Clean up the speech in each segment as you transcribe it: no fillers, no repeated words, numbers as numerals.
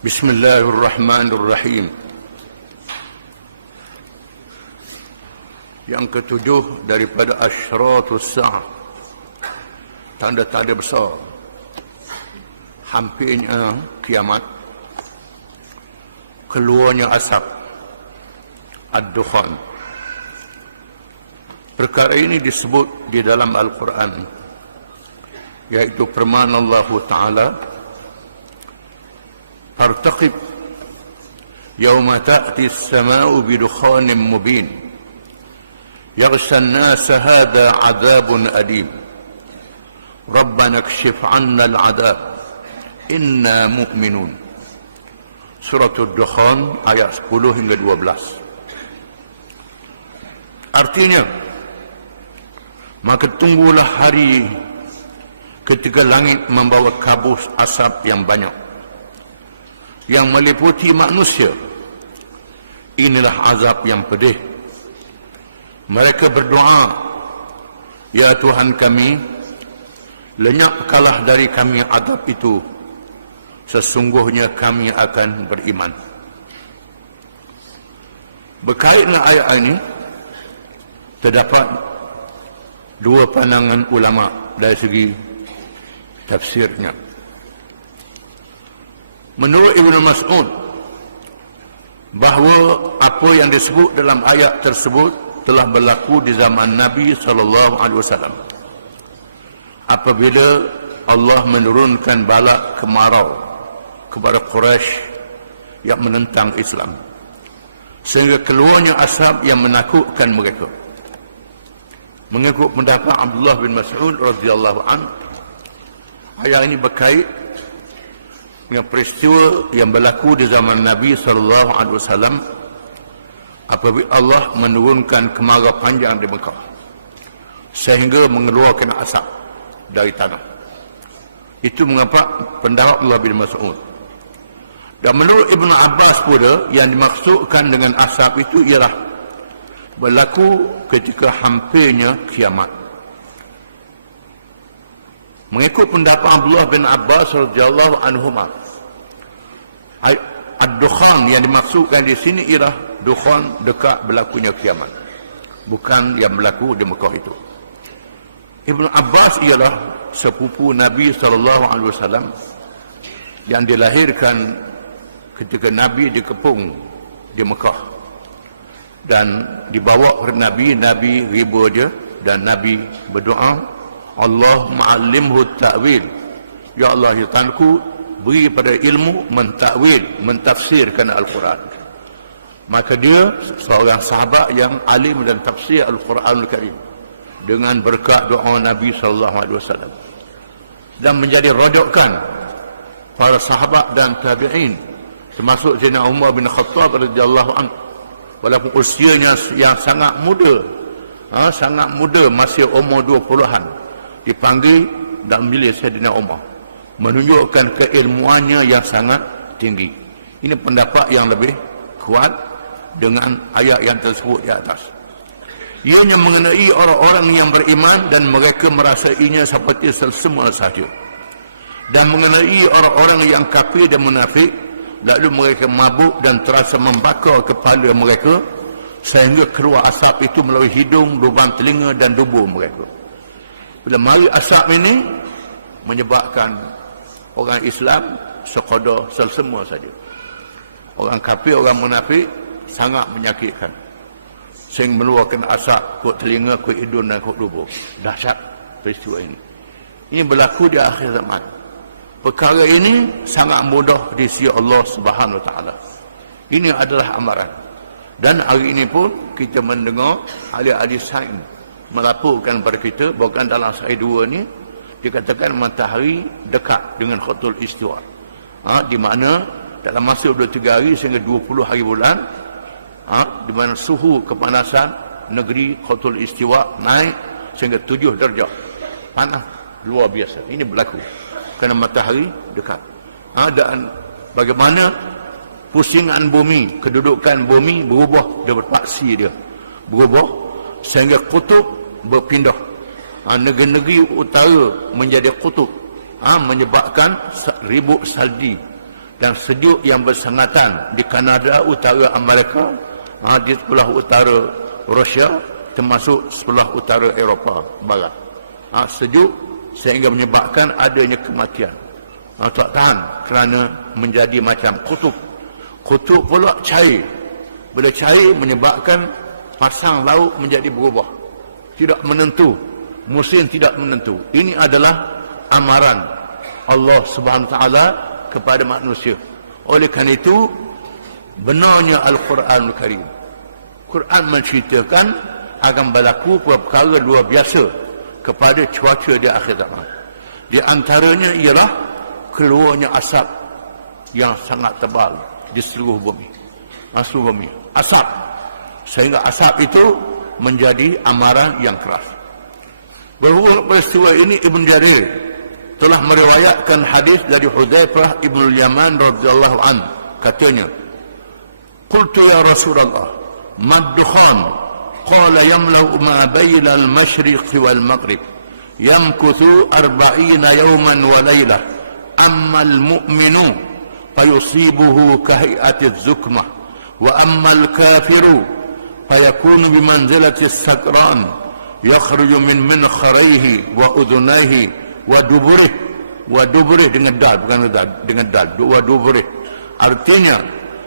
Bismillahirrahmanirrahim. Yang ketujuh daripada asyratus sa'ah, tanda-tanda besar hampirnya kiamat, keluarnya asap ad-dukhan. Perkara ini disebut di dalam Al-Quran, yaitu firman Allah Ta'ala, "Fartaqib yawma ta'ti as-sama'u bidukhanin mubin yaghsha an-nasa hadha 'adzabun alim rabbana kshif 'anna al-'adzab inna mu'minun." Surah Ad-Dukhan ayat 10 hingga 12. Artinya, maka tunggulah hari ketika langit membawa kabus asap yang banyak yang meliputi manusia. Inilah azab yang pedih. Mereka berdoa, "Ya Tuhan kami, lenyapkanlah dari kami azab itu. Sesungguhnya kami akan beriman." Berkaitan ayat ini, terdapat dua pandangan ulama dari segi tafsirnya. Menurut Ibnu Mas'ud, bahawa apa yang disebut dalam ayat tersebut telah berlaku di zaman Nabi SAW, apabila Allah menurunkan bala kemarau kepada Quraisy yang menentang Islam, sehingga keluarnya asap yang menakutkan mereka. Mengikut pendapat Abdullah bin Mas'ud radhiyallahu anhu, ayat ini berkait dengan peristiwa yang berlaku di zaman Nabi SAW apabila Allah menurunkan kemarau panjang di Mekah sehingga mengeluarkan asap dari tanah. Itu mengapa pendapat Abdullah bin Mas'ud. Dan menurut Ibnu Abbas pula, yang dimaksudkan dengan asap itu ialah berlaku ketika hampirnya kiamat. Mengikut pendapat Abdullah bin Abbas radhiyallahu anhuma, ad-dukhan yang dimaksudkan di sini ialah dukhan dekat berlakunya kiamat, bukan yang berlaku di Mekah itu. Ibnu Abbas ialah sepupu Nabi SAW yang dilahirkan ketika Nabi dikepung di Mekah dan dibawa oleh Nabi ribu aja, dan Nabi berdoa, "Allah ma'allimhu ta'wil." Ya Allah, ya Tuhanku, beri pada ilmu mentakwil, mentafsirkan Al-Quran. Maka dia seorang sahabat yang alim dan tafsir Al-Quranul Karim dengan berkat doa Nabi SAW, dan menjadi rojokan para sahabat dan tabi'in, termasuk Sayyidina Umar bin Khattab radhiyallahu anhu, walaupun usianya yang sangat muda, masih umur 20-an, dipanggil dan memilih Sayyidina Umar, menunjukkan keilmuannya yang sangat tinggi. Ini pendapat yang lebih kuat dengan ayat yang tersebut di atas. Ianya mengenai orang-orang yang beriman dan mereka merasainya seperti selsema sahaja, dan mengenai orang-orang yang kafir dan munafik, lalu mereka mabuk dan terasa membakar kepala mereka sehingga keluar asap itu melalui hidung, lubang telinga dan tubuh mereka. Bila mari asap ini menyebabkan orang Islam sekadar selsema saja. Orang kafir, orang munafik sangat menyakitkan, sehingga mengeluarkan asap ke telinga, ke hidung dan ke tubuh. Dahsyat peristiwa ini. Ini berlaku di akhir zaman. Perkara ini sangat mudah di sisi Allah Subhanahu Wa Taala. Ini adalah amaran. Dan hari ini pun kita mendengar ahli-ahli sains melaporkan kepada kita bahawa dalam sehari dua ni dikatakan matahari dekat dengan khatul istiwa, di mana dalam masa 23 hari sehingga 20 hari bulan, di mana suhu kepanasan negeri khatul istiwa naik sehingga 7 darjah, panas luar biasa. Ini berlaku kerana matahari dekat. Dan bagaimana pusingan bumi, kedudukan bumi berubah daripada paksi dia, berubah sehingga kutub berpindah. Negeri-negeri utara menjadi kutub, menyebabkan ribut salji dan sejuk yang bersangatan di Kanada, utara Amerika, di sebelah utara Rusia, termasuk sebelah utara Eropah Barat. Sejuk sehingga menyebabkan adanya kematian. Tak tahan kerana menjadi macam kutub. Kutub pula cair. Bila cair menyebabkan pasang laut menjadi berubah. Tidak menentu. Musim tidak menentu. Ini adalah amaran Allah Subhanahu Wa Taala kepada manusia. Oleh kerana itu, benarnya Al-Quranul Karim. Quran menceritakan akan berlaku perkara luar biasa kepada cuaca di akhir zaman. Di antaranya ialah keluarnya asap yang sangat tebal di seluruh bumi. Seluruh bumi. Asap. Sehingga asap itu menjadi amaran yang keras. Berhubung peristiwa ini, Ibn Jarir telah meriwayatkan hadis dari Hudzaifah Ibn Yaman radhiyallahu an. Katanya, "Qultu ya Rasulullah, mad-dukhan?" Qala yamlau ma bayna al-masyriq wal maghrib. Yamkuthu 40 yawman wa laylah. Amma al-mu'minu fayusibuhu kahiyati az-zukmah. Wa amma al-kafiru fayakunu bimanzilati as-sakran. Yakhruju min kharayhi wa udunayhi wa duburih dengan dal, bukan dengan dal, wa duburih. Artinya,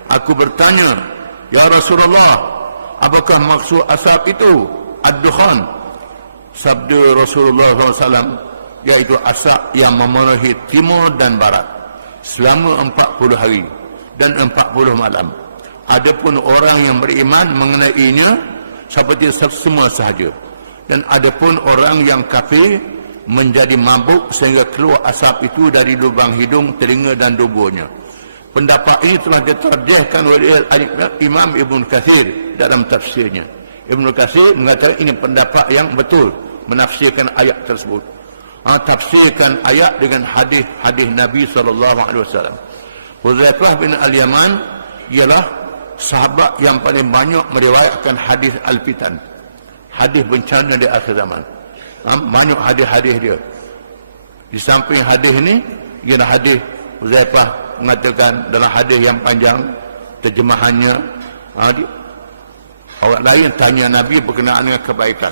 aku bertanya, ya Rasulullah, apakah maksud asap itu? Ad-dukhan. Sabda Rasulullah SAW, iaitu asap yang memenuhi timur dan barat selama 40 hari dan 40 malam. Adapun orang yang beriman mengenainya seperti semua sahaja. Dan adapun orang yang kafir menjadi mabuk sehingga keluar asap itu dari lubang hidung, telinga dan duburnya. Pendapat ini telah diterjemahkan oleh Imam Ibn Katsir dalam tafsirnya. Ibn Katsir mengatakan ini pendapat yang betul menafsirkan ayat tersebut. Tafsirkan ayat dengan hadis-hadis Nabi SAW. Hudzaifah bin Al-Yaman ialah sahabat yang paling banyak meriwayatkan hadis Al-Fitan, hadis bencana di akhir zaman. Banyak hadis-hadis dia. Di samping hadis ini ialah hadis Hudzaifah mengatakan dalam hadis yang panjang, terjemahannya, orang lain tanya Nabi berkenaan dengan kebaikan.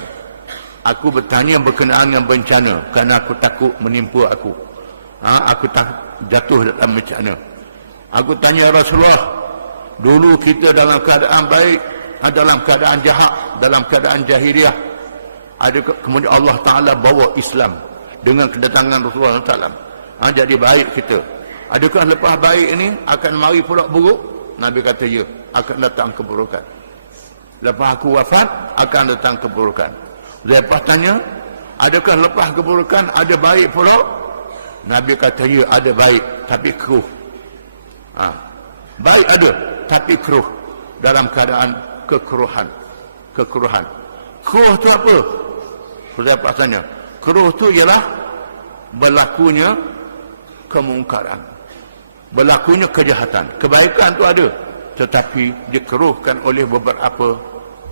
Aku bertanya berkenaan dengan bencana kerana aku takut menimpa aku. Aku takut jatuh dalam bencana. Aku tanya Rasulullah, dulu kita dalam keadaan baik, dalam keadaan jahat, dalam keadaan jahiliah. Kemudian Allah Ta'ala bawa Islam dengan kedatangan Rasulullah SAW. Jadi baik kita. Adakah lepas baik ini akan mari pula buruk? Nabi kata ya, akan datang keburukan. Lepas aku wafat akan datang keburukan. Lepas tanya, adakah lepas keburukan ada baik pula? Nabi kata ya, ada baik tapi keruh. Baik ada tapi keruh, dalam keadaan kekruhan. Keruh tu apa? Lepas tanya, keruh tu ialah berlakunya kemungkaran, berlakunya kejahatan. Kebaikan tu ada, tetapi dikeruhkan oleh beberapa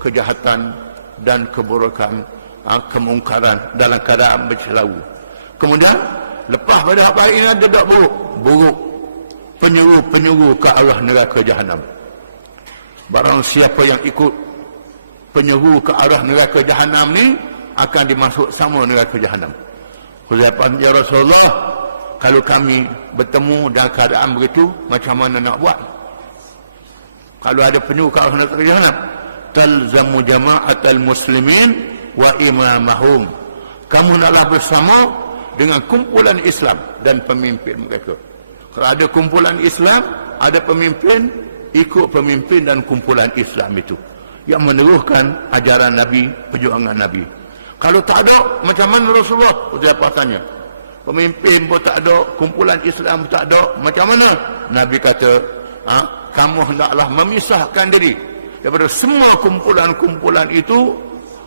kejahatan dan keburukan, kemungkaran dalam keadaan bercelaru. Kemudian lepas pada apa ini ada tak buruk, penyuruh ke arah neraka jahanam. Barang siapa yang ikut penyuruh ke arah neraka jahanam ni akan dimasuk sama neraka jahanam. Hudzaifah, ya Rasulullah, kalau kami bertemu dalam keadaan begitu, macam mana nak buat? Kalau ada penyuruh ke arah neraka jahanam, talzamu jama'atal muslimin wa imamahum. Kamu naklah bersama dengan kumpulan Islam dan pemimpin mereka. Kalau ada kumpulan Islam, ada pemimpin, ikut pemimpin dan kumpulan Islam itu yang meneruhkan ajaran Nabi, perjuangan Nabi. Kalau tak ada, macam mana Rasulullah? Siapa tanya? Pemimpin pun tak ada, kumpulan Islam pun tak ada, macam mana? Nabi kata, kamu hendaklah memisahkan diri daripada semua kumpulan-kumpulan itu,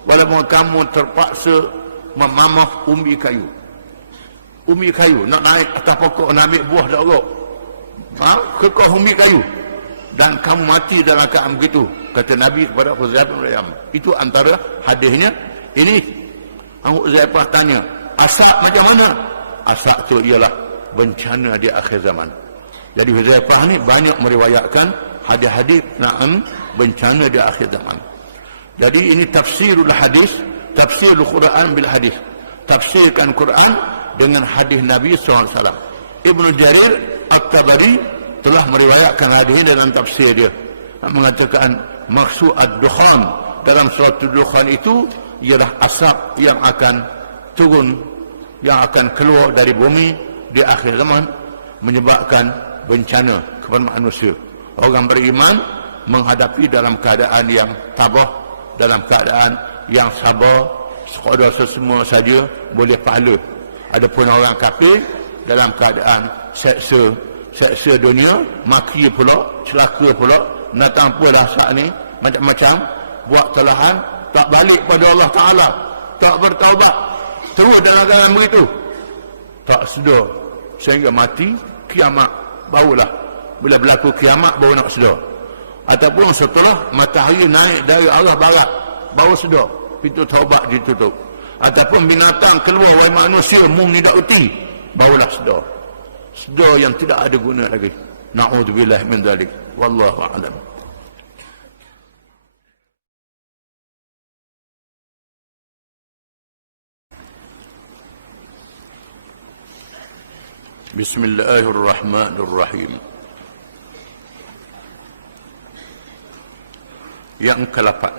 walaupun kamu terpaksa memamah umbi kayu. Umbi kayu, nak naik atas pokok, nak ambil buah darah. Kekeh umbi kayu. Dan kamu mati dalam keadaan begitu, kata Nabi kepada Hudzaifah bin Yaman. Itu antara hadisnya. Ini Hudzaifah tanya, asap macam mana? Asap tu ialah bencana di akhir zaman. Jadi Huzaifah ni banyak meriwayatkan hadis-hadis na'am bencana di akhir zaman. Jadi ini tafsirul hadis, tafsirul Quran bil hadis. Tafsirkan Quran dengan hadis Nabi SAW. Ibnu Jarir At-Tabari telah meriwayatkan hadis ini dalam tafsir dia, mengatakan maksud ad-dukhan dalam surah ad-dukhan itu ialah asap yang akan turun, yang akan keluar dari bumi di akhir zaman, menyebabkan bencana kepada manusia. Orang beriman menghadapi dalam keadaan yang tabah, dalam keadaan yang sabar, sekadar sesemua saja boleh pahala. Adapun orang kafir dalam keadaan seksa dunia, maki pula, celaka pula, datang pula saat ni macam-macam, buat kesalahan, tak balik pada Allah Ta'ala, tak bertaubat, terus dalam keadaan begitu, tak sedar sehingga mati. Kiamat barulah, bila berlaku kiamat baru nak sedar, ataupun setelah matahari naik dari arah barat baru sedar, pintu taubat ditutup, ataupun binatang keluar wahai manusia mung tidak uti, barulah sedar. Sedar yang tidak ada guna lagi. Na'udzubillah min dzalik. Wallahu a'lam. Bismillahirrahmanirrahim. Yang ke-8,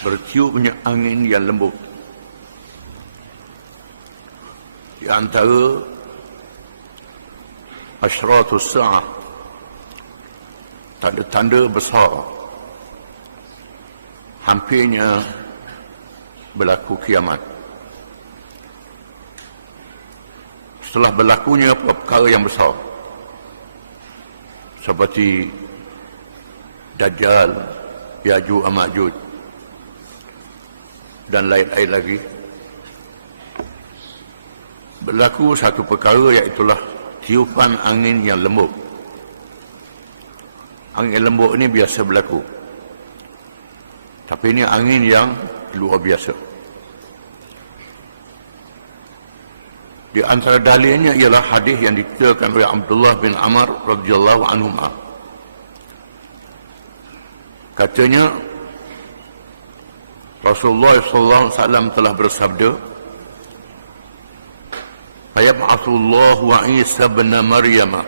bertiupnya angin yang lembut. Di antara asyratus sa'ah, tanda-tanda besar hampirnya berlaku kiamat. Setelah berlakunya perkara yang besar seperti Dajjal, Ya'juj Ma'juj dan lain-lain lagi, berlaku satu perkara, iaitulah tiupan angin yang lembut. Angin lembut ini biasa berlaku, tapi ini angin yang luar biasa. Di antara dalilnya ialah hadis yang dikatakan oleh Abdullah bin Amr radhiyallahu anhuma. Katanya Rasulullah sallallahu alaihi wasallam telah bersabda, "Fayab'athu Allahu Isa bin Maryam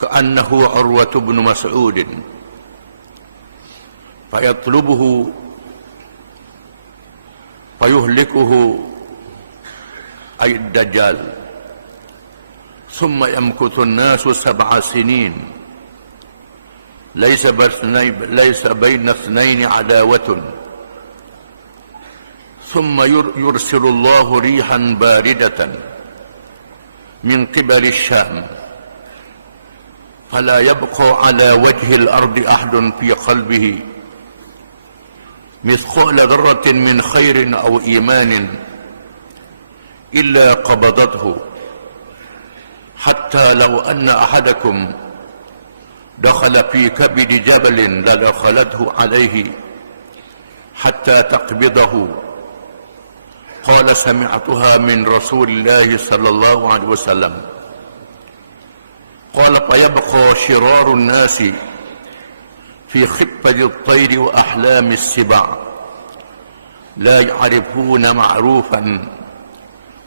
ka'annahu Urwah bin Mas'ud fayatlubuhu fayuhlikuhu ay ad-Dajjal thumma yamkuthu an-nasu 7 sinin laysa bayna ithnayn adawatun thumma yursilu Allahu rihan baridatan min qibali Syam fala yabqa ala wajhi al-ardi ahadun fi qalbihi mithqala dharratin min khairin aw imanin إلا قبضته حتى لو أن أحدكم دخل في كبد جبل لدخلته عليه حتى تقبضه قال سمعتها من رسول الله صلى الله عليه وسلم قال فيبقى شرار الناس في خفة الطير وأحلام السباع لا يعرفون معروفا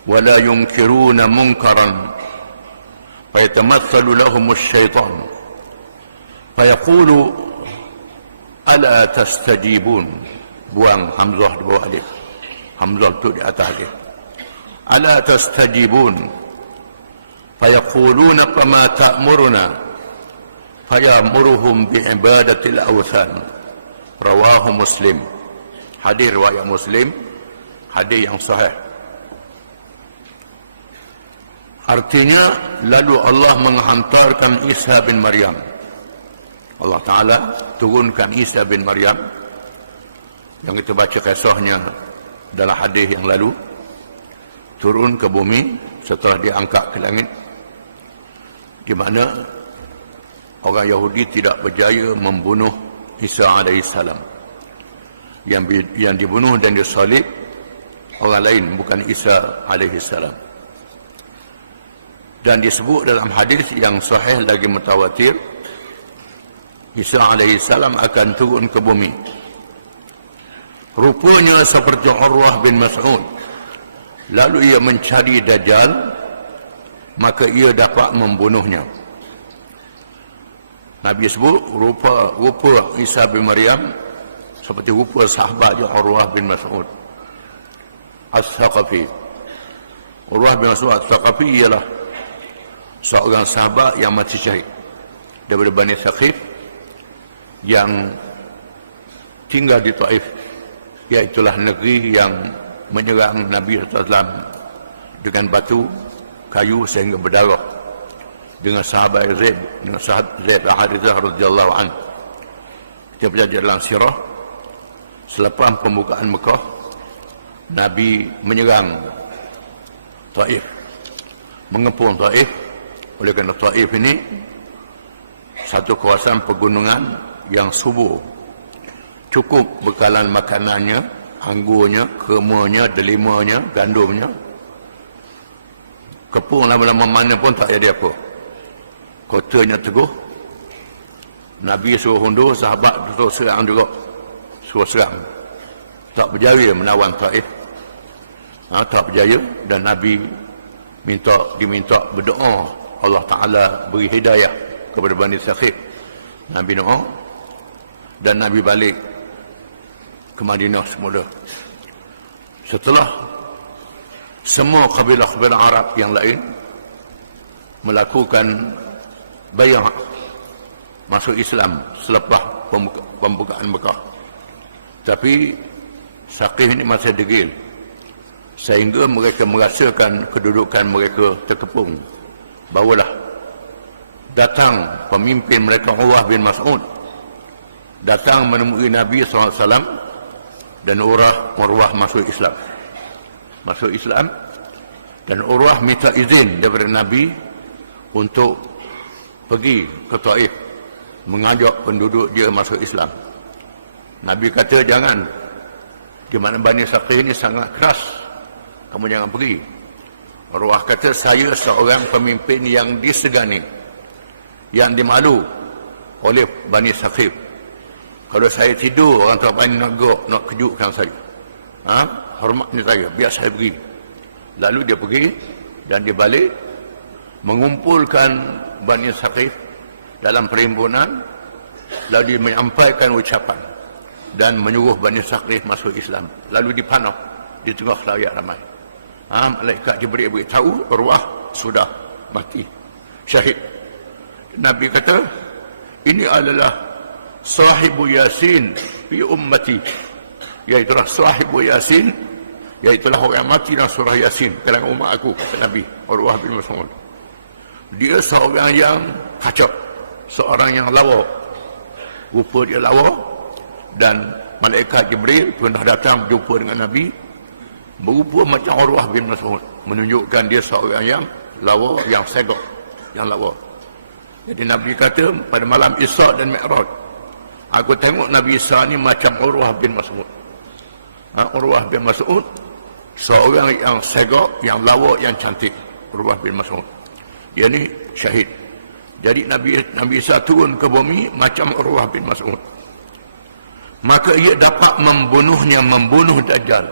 ولا ينكرون منكرا فيتمثل لهم الشيطان فيقول ألا تستجيبون buang hamzah di bawah alif, hamzah itu di atas alif. ألا تستجيبون فيقولون فما تأمرنا فيأمرهم بعبادة الأوثان رواه مسلم. Hadis riwayat Muslim, hadis yang sahih. Artinya, lalu Allah menghantarkan Isa bin Maryam. Allah Ta'ala turunkan Isa bin Maryam, yang kita baca kisahnya dalam hadis yang lalu, turun ke bumi setelah diangkat ke langit, di mana orang Yahudi tidak berjaya membunuh Isa alaihissalam. Yang dibunuh dan disalib orang lain, bukan Isa alaihissalam. Dan disebut dalam hadis yang sahih lagi mutawatir, Isa alaihi salam akan turun ke bumi. Rupanya seperti Urwah bin Mas'ud. Lalu ia mencari Dajjal, maka ia dapat membunuhnya. Nabi sebut rupa Isa bin Maryam seperti rupa sahabatnya Urwah bin Mas'ud As-Saqafi. Urwah bin Mas'ud As-Saqafi ialah seorang sahabat yang mati syahid daripada Bani Thaqif yang tinggal di Taif, iaitulah negeri yang menyerang Nabi SAW dengan batu, kayu sehingga berdarah dengan sahabat Zaid, dengan sahabat Zaid al-Harithah radhiyallahu anhu. Kita belajar dalam sirah, selepas pembukaan Mekah, Nabi menyerang Taif, mengepung Taif. Oleh kerana Taif ini satu kawasan pegunungan yang subur, cukup bekalan makanannya, anggurnya, kurmanya, delimanya, gandumnya. Kepung lama-lama mana pun tak jadi apa. Kotanya teguh. Nabi suruh hundur, sahabat suruh serang juga. Suruh serang. Tak berjaya menawan Taif. Tak berjaya, dan Nabi diminta berdoa Allah Ta'ala beri hidayah kepada Bani Thaqif. Nabi doa, dan Nabi balik ke Madinah semula. Setelah semua kabilah-kabilah Arab yang lain melakukan bay'ah masuk Islam selepas pembukaan Mekah, tapi Thaqif ini masih degil, sehingga mereka merasakan kedudukan mereka terkepung. Barulah datang pemimpin mereka, Urwah bin Mas'ud, datang menemui Nabi SAW, dan Urwah masuk Islam. Masuk Islam, dan Urwah minta izin daripada Nabi untuk pergi ke Taif, mengajak penduduk dia masuk Islam. Nabi kata, jangan, di mana Bani Thaqif ini sangat keras, kamu jangan pergi. Urwah kata, saya seorang pemimpin yang disegani, yang dimalu oleh Bani Thaqif. Kalau saya tidur, orang tak banyak nak kejutkan saya. Hormatnya saya, biar saya pergi. Lalu dia pergi, dan dia balik, mengumpulkan Bani Thaqif dalam perhimpunan, lalu dia menyampaikan ucapan, dan menyuruh Bani Thaqif masuk Islam. Lalu dipanah di tengah khalayak ramai. Malaikat Jibril beritahu Urwah sudah mati, syahid. Nabi kata, ini adalah sahibu Yasin fi ummati, iaitulah sahibu Yasin, iaitulah orang yang mati dalam surah Yasin dalam umat aku, kata Nabi. Urwah bin Mas'ud, dia seorang yang kacau, seorang yang lawa, rupa dia lawa, dan malaikat Jibril pernah datang berjumpa dengan Nabi, berupa macam Urwah bin Mas'ud, menunjukkan dia seorang yang lawa, yang segak, yang lawa. Jadi Nabi kata pada malam Isra dan Mi'raj, aku tengok Nabi Isa ni macam Urwah bin Mas'ud. Urwah bin Mas'ud seorang yang segak, yang lawa, yang cantik. Urwah bin Mas'ud, dia ni syahid. Jadi Nabi Isa turun ke bumi macam Urwah bin Mas'ud. Maka ia dapat membunuhnya, membunuh Dajjal.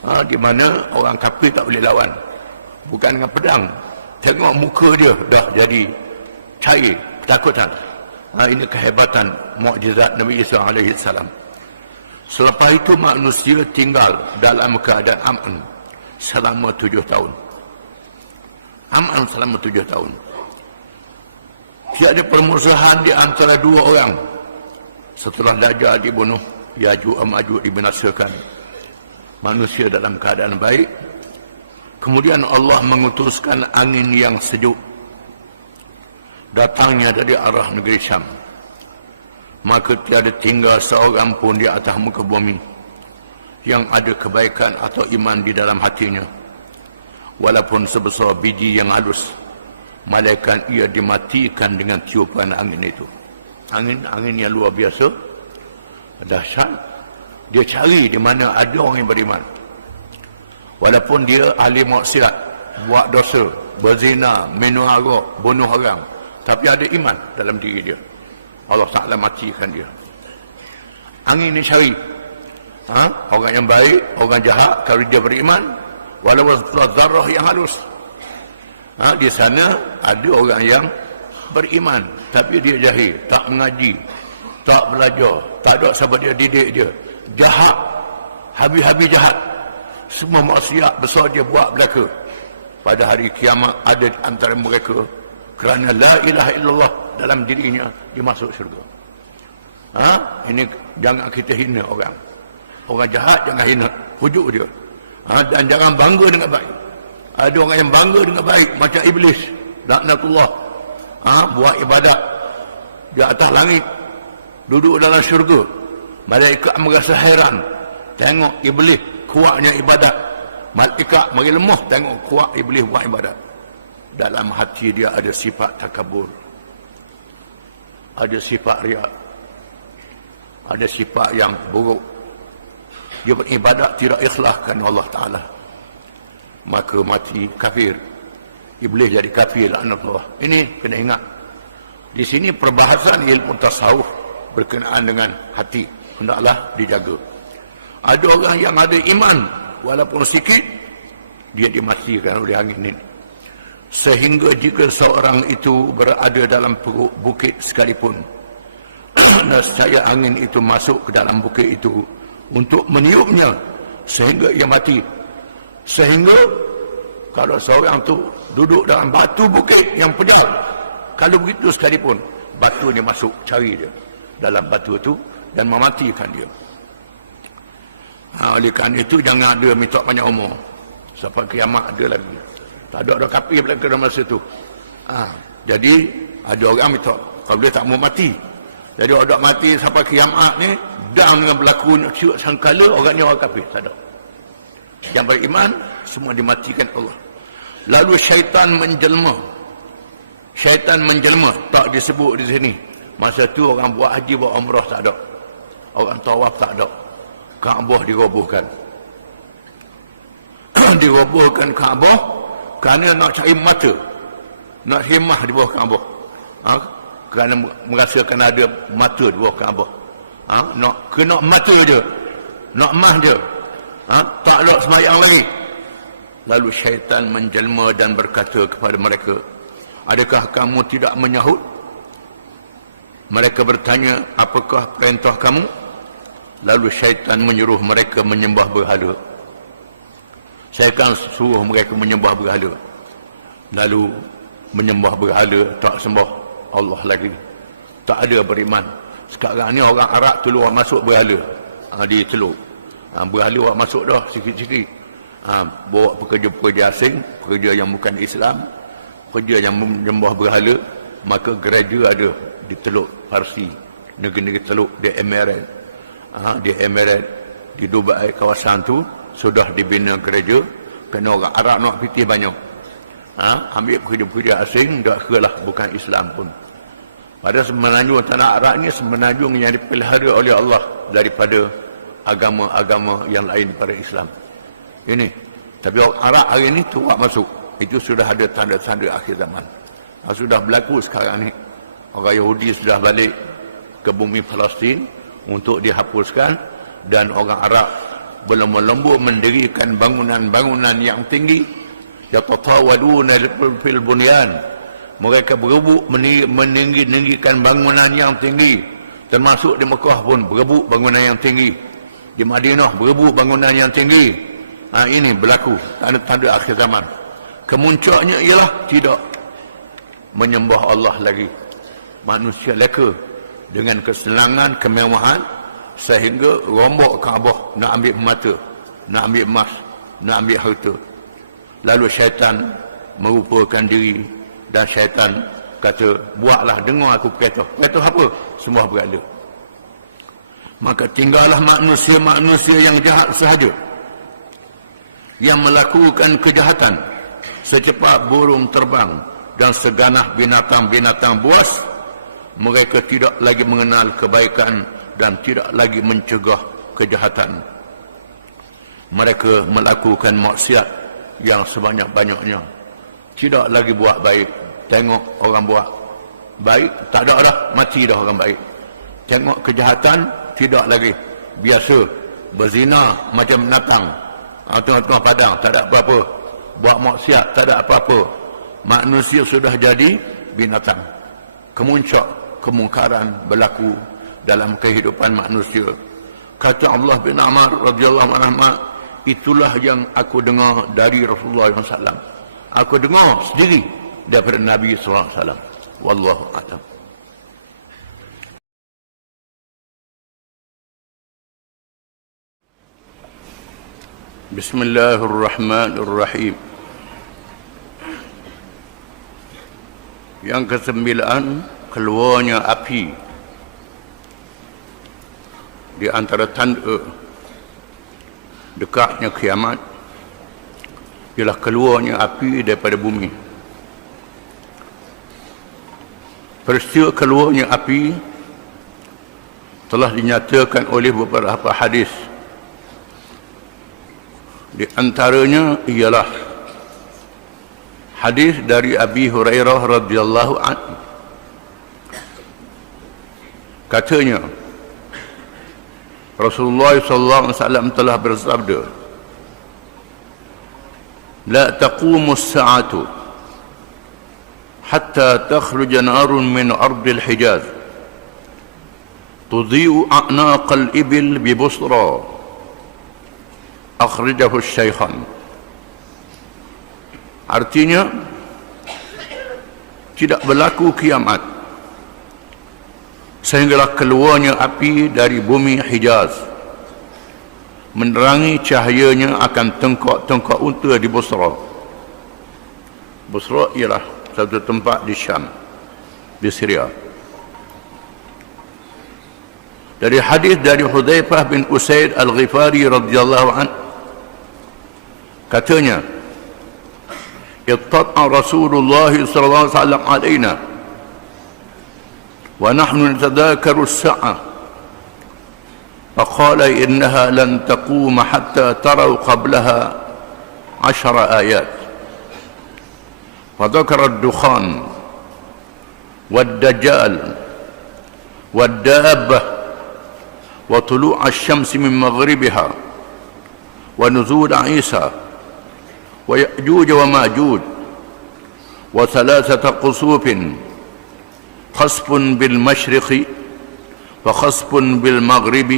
Di mana orang kafir tak boleh lawan, bukan dengan pedang. Tengok muka dia dah jadi cair, ketakutan. Ini kehebatan mukjizat Nabi Isa alaihi salam. Selepas itu manusia tinggal dalam keadaan aman selama 7 tahun. Aman selama 7 tahun. Tiada permusuhan di antara dua orang. Setelah Dajjal dibunuh, Yajuj Majuj dibinasakan, manusia dalam keadaan baik. Kemudian Allah mengutuskan angin yang sejuk, datangnya dari arah negeri Syam. Maka tiada tinggal seorang pun di atas muka bumi yang ada kebaikan atau iman di dalam hatinya, walaupun sebesar biji yang halus. Malaikat ia dimatikan dengan tiupan angin itu. Angin yang luar biasa, dahsyat. Dia cari di mana ada orang yang beriman, walaupun dia ahli maksiat, buat dosa berzina, minum arak, bunuh orang, tapi ada iman dalam diri dia, Allah Ta'ala matikan dia. Angin ni syari. Orang yang baik, orang jahat, kalau dia beriman, walaupun zarrah yang halus. Di sana ada orang yang beriman, tapi dia jahil, tak mengaji, tak belajar, tak ada siapa dia didik dia, jahat, habis-habis jahat, semua maksiat besar dia buat belaka. Pada hari kiamat ada di antara mereka kerana la ilaha illallah dalam dirinya, dia masuk syurga. Ini jangan kita hina orang. Orang jahat jangan hina, pujuk dia. Dan jangan bangga dengan baik. Ada orang yang bangga dengan baik macam iblis, laknatullah. Buat ibadat di atas langit, duduk dalam syurga. Malaikat merasa heran tengok iblis kuatnya ibadat. Malaikat mari lemah tengok kuat iblis buat ibadat. Dalam hati dia ada sifat takabur, ada sifat riak, ada sifat yang buruk. Dia beribadat tidak ikhlas kerana Allah Ta'ala, maka mati kafir. Iblis jadi kafir, laknatullah. Ini kena ingat. Di sini perbahasan ilmu tasawuf berkenaan dengan hati, hendaklah dijaga. Ada orang yang ada iman walaupun sikit, dia dimatikan oleh angin ini. Sehingga jika seorang itu berada dalam perut bukit sekalipun, nescaya angin itu masuk ke dalam bukit itu untuk meniupnya sehingga ia mati. Sehingga kalau seorang tu duduk dalam batu bukit yang pedal, kalau begitu sekalipun batu ni masuk cari dia dalam batu itu dan mematikan dia. Oleh kerana itu jangan ada minta banyak umur sampai kiamat ada lagi. Tak ada kafir belaka dalam masa itu. Jadi ada orang minta kalau dia tak mau mati. Jadi orang mati sampai kiamat ni dan dengan berlaku sangkala orang ni orang kafir, tak ada. Yang beriman semua dimatikan Allah. Lalu syaitan menjelma. Syaitan menjelma tak disebut di sini. Masa tu orang buat haji, buat umrah tak ada. Orang tawaf tak ada. Kaabah dirobohkan. Dirobohkan Kaabah kerana nak cari mata, nak khemah di bawah Kaabah. Kerana merasakan ada mata di bawah Kaabah. Nak kena mata je, nak mah je. Tak ada semayang lagi. Lalu syaitan menjelma dan berkata kepada mereka, adakah kamu tidak menyahut? Mereka bertanya, apakah perintah kamu? Lalu syaitan menyuruh mereka menyembah berhala. Saya akan suruh mereka menyembah berhala. Lalu menyembah berhala, tak sembah Allah lagi, tak ada beriman. Sekarang ni orang Arab telur masuk berhala, dia telur berhala orang masuk dah sikit-sikit. Bawa pekerja-pekerja asing, pekerja yang bukan Islam, pekerja yang menyembah berhala, maka gereja ada di Teluk Parsi, negeri-negeri Teluk di Emirat, di Emirat, di Dubai, kawasan tu sudah dibina gereja kerana orang Arab nak pitih banyak. Ambil pekerja-pekerja asing, dah kelah bukan Islam pun. Pada semenanjung tanah Arab ni, semenanjung yang dipelihara oleh Allah daripada agama-agama yang lain daripada Islam. Ini. Tapi orang Arab hari ini tuak masuk. Itu sudah ada tanda-tanda akhir zaman. Sudah berlaku sekarang ni. Orang Yahudi sudah balik ke bumi Palestin untuk dihapuskan, dan orang Arab berlomba-lomba mendirikan bangunan-bangunan yang tinggi. Yatatawaduna fil bunyan. Mereka berebut meninggikan bangunan yang tinggi. Termasuk di Mekah pun berebut bangunan yang tinggi. Di Madinah berebut bangunan yang tinggi. Ini berlaku tanda-tanda akhir zaman. Kemuncaknya ialah tidak menyembah Allah lagi. Manusia leka dengan kesenangan, kemewahan, sehingga rombok Kaabah, nak ambil mata, nak ambil emas, nak ambil harta. Lalu syaitan merupakan diri, dan syaitan kata, buatlah, dengar aku kata. Kata apa? Sembah berhala. Maka tinggallah manusia-manusia yang jahat sahaja, yang melakukan kejahatan secepat burung terbang dan seganah binatang-binatang buas. Mereka tidak lagi mengenal kebaikan dan tidak lagi mencegah kejahatan. Mereka melakukan maksiat yang sebanyak-banyaknya, tidak lagi buat baik. Tengok orang buat baik, tak ada dah, mati dah orang baik. Tengok kejahatan, tidak lagi. Biasa, berzina macam binatang. Tengah-tengah padang, tak ada apa-apa. Buat maksiat, tak ada apa-apa. Manusia sudah jadi binatang. Kemuncak, kemungkaran berlaku dalam kehidupan manusia. Kata Allah bin Amr radhiyallahu anhu, itulah yang aku dengar dari Rasulullah SAW. Aku dengar sendiri daripada Nabi SAW. Wallahu a'lam. Bismillahirrahmanirrahim. Yang ke-9, keluarnya api. Di antara tanda dekatnya kiamat ialah keluarnya api daripada bumi. Peristiwa keluarnya api telah dinyatakan oleh beberapa hadis. Di antaranya ialah hadis dari Abi Hurairah radhiyallahu anhu. Katanya, Rasulullah SAW telah bersabda, "La taqumu as-sa'atu hatta takhruja narun min ardil Hijaz tudhi'u a'naqal ibil bi Busra." Akhrajahu Syaikhan. Artinya, tidak berlaku kiamat sehinggalah keluarnya api dari bumi Hijaz, menerangi cahayanya akan tengkok-tengkok unta di Busra. Busra ialah satu tempat di Syam, di Syria. Dari hadis dari Hudzaifah bin Usaid Al-Ghifari radhiyallahu anhu, katanya, itta'a Rasulullah sallallahu alaihi wasallam alaina wa nahnu natadhakaru as-sa'ah faqala innaha lan taquma hatta taraw qablaha 10 ayat wa dhakara ad-dukhan wad-dajjal wad-dabbah wa tulu' asy-syamsi min maghribiha wa nuzul Isa ويأجوج وماجوج وثلاثة قصوف خسف بالمشرق وخسف بالمغرب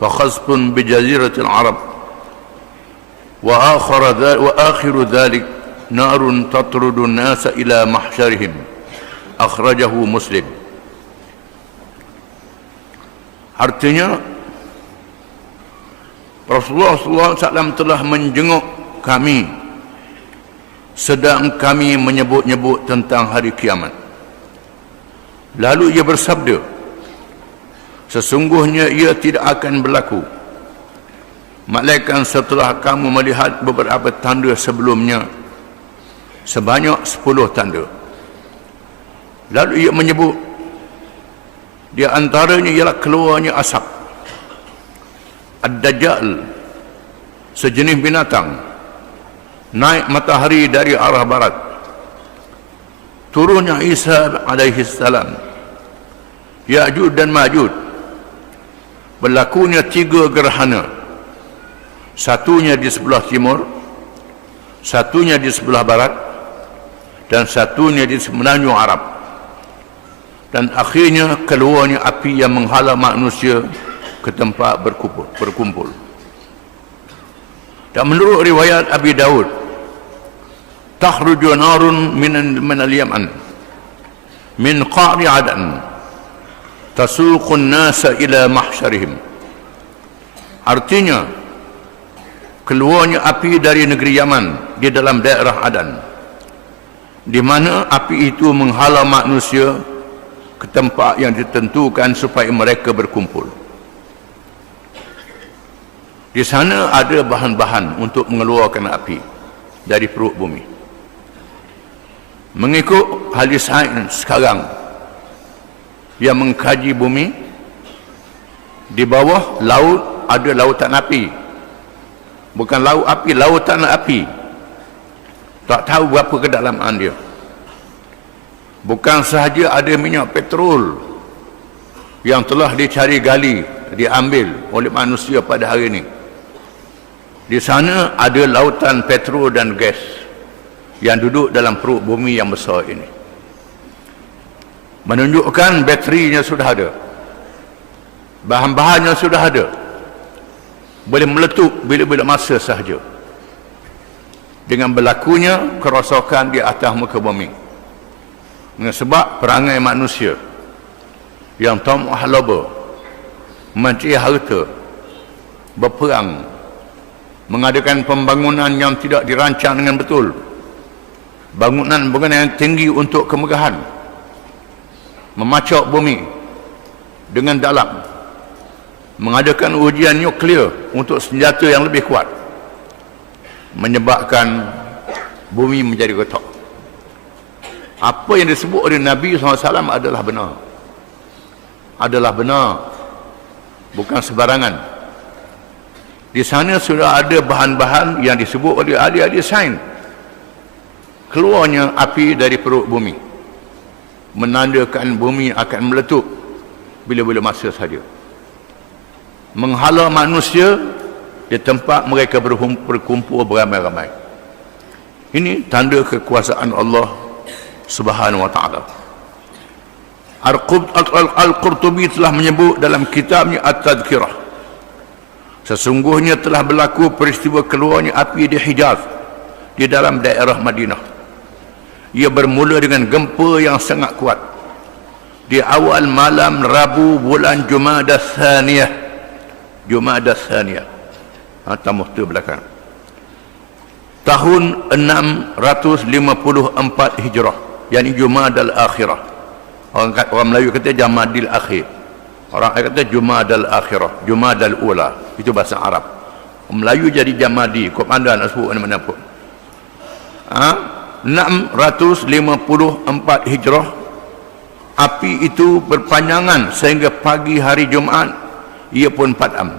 وخسف بجزيرة العرب وآخر ذلك نار تطرد الناس إلى محشرهم أخرجه مسلم. Artinya, Rasulullah SAW telah menjenguk kami sedang kami menyebut-nyebut tentang hari kiamat. Lalu ia bersabda, sesungguhnya ia tidak akan berlaku melainkan setelah kamu melihat beberapa tanda sebelumnya sebanyak 10 tanda. Lalu ia menyebut di antaranya ialah keluarnya asap, Ad-Dajjal, sejenis binatang, naik matahari dari arah barat, turunnya Isa alaihi salam, Ya'juj dan Ma'juj, berlakunya 3 gerhana, satunya di sebelah timur, satunya di sebelah barat, dan satunya di semenanjung Arab, dan akhirnya keluarnya api yang menghalau manusia ke tempat berkumpul. Dan menurut riwayat Abi Daud, takhruju narun min al-Yaman min qa'ri Adan tasuqu an-nasa ila mahsyarihim. Artinya, keluarnya api dari negeri Yaman di dalam daerah Adan, di mana api itu menghalau manusia ke tempat yang ditentukan supaya mereka berkumpul. Di sana ada bahan-bahan untuk mengeluarkan api dari perut bumi. Mengikut ahli sains sekarang yang mengkaji bumi, di bawah laut ada lautan api. Bukan laut api, lautan api. Tak tahu berapa kedalaman dia. Bukan sahaja ada minyak petrol yang telah dicari gali, diambil oleh manusia pada hari ini. Di sana ada lautan petrol dan gas yang duduk dalam perut bumi yang besar ini. Menunjukkan baterinya sudah ada, bahan-bahannya sudah ada, boleh meletup bila-bila masa sahaja dengan berlakunya kerosakan di atas muka bumi. Dengan sebab perangai manusia yang tamak loba, mencari harta, berperang, mengadakan pembangunan yang tidak dirancang dengan betul, bangunan-bangunan yang tinggi untuk kemegahan, memacak bumi dengan dalam, mengadakan ujian nuklear untuk senjata yang lebih kuat, menyebabkan bumi menjadi retak. Apa yang disebut oleh Nabi SAW adalah benar. Adalah benar, bukan sebarangan. Di sana sudah ada bahan-bahan yang disebut oleh ahli-ahli sains. Keluarnya api dari perut bumi menandakan bumi akan meletup bila-bila masa saja, menghala manusia di tempat mereka berkumpul beramai-ramai. Ini tanda kekuasaan Allah Subhanahu wa ta'ala. Al-Qurtubi telah menyebut dalam kitabnya At-Tadhkirah, sesungguhnya telah berlaku peristiwa keluarnya api di Hijaz, di dalam daerah Madinah. Ia bermula dengan gempa yang sangat kuat di awal malam Rabu bulan Jumadah Tsaniyah. Jumadah Tsaniyah, tamuh tu belakang, tahun 654 Hijrah, yakni Jumadal Akhirah. Orang Melayu kata Jamadil Akhir, orang Arab kata Jumadal Akhirah, Jumadal Ula, itu bahasa Arab. Orang Melayu jadi Jamadi, kau pandai nak sebut mana-mana pun. 654 Hijrah, api itu berpanjangan sehingga pagi hari Jumaat ia pun padam.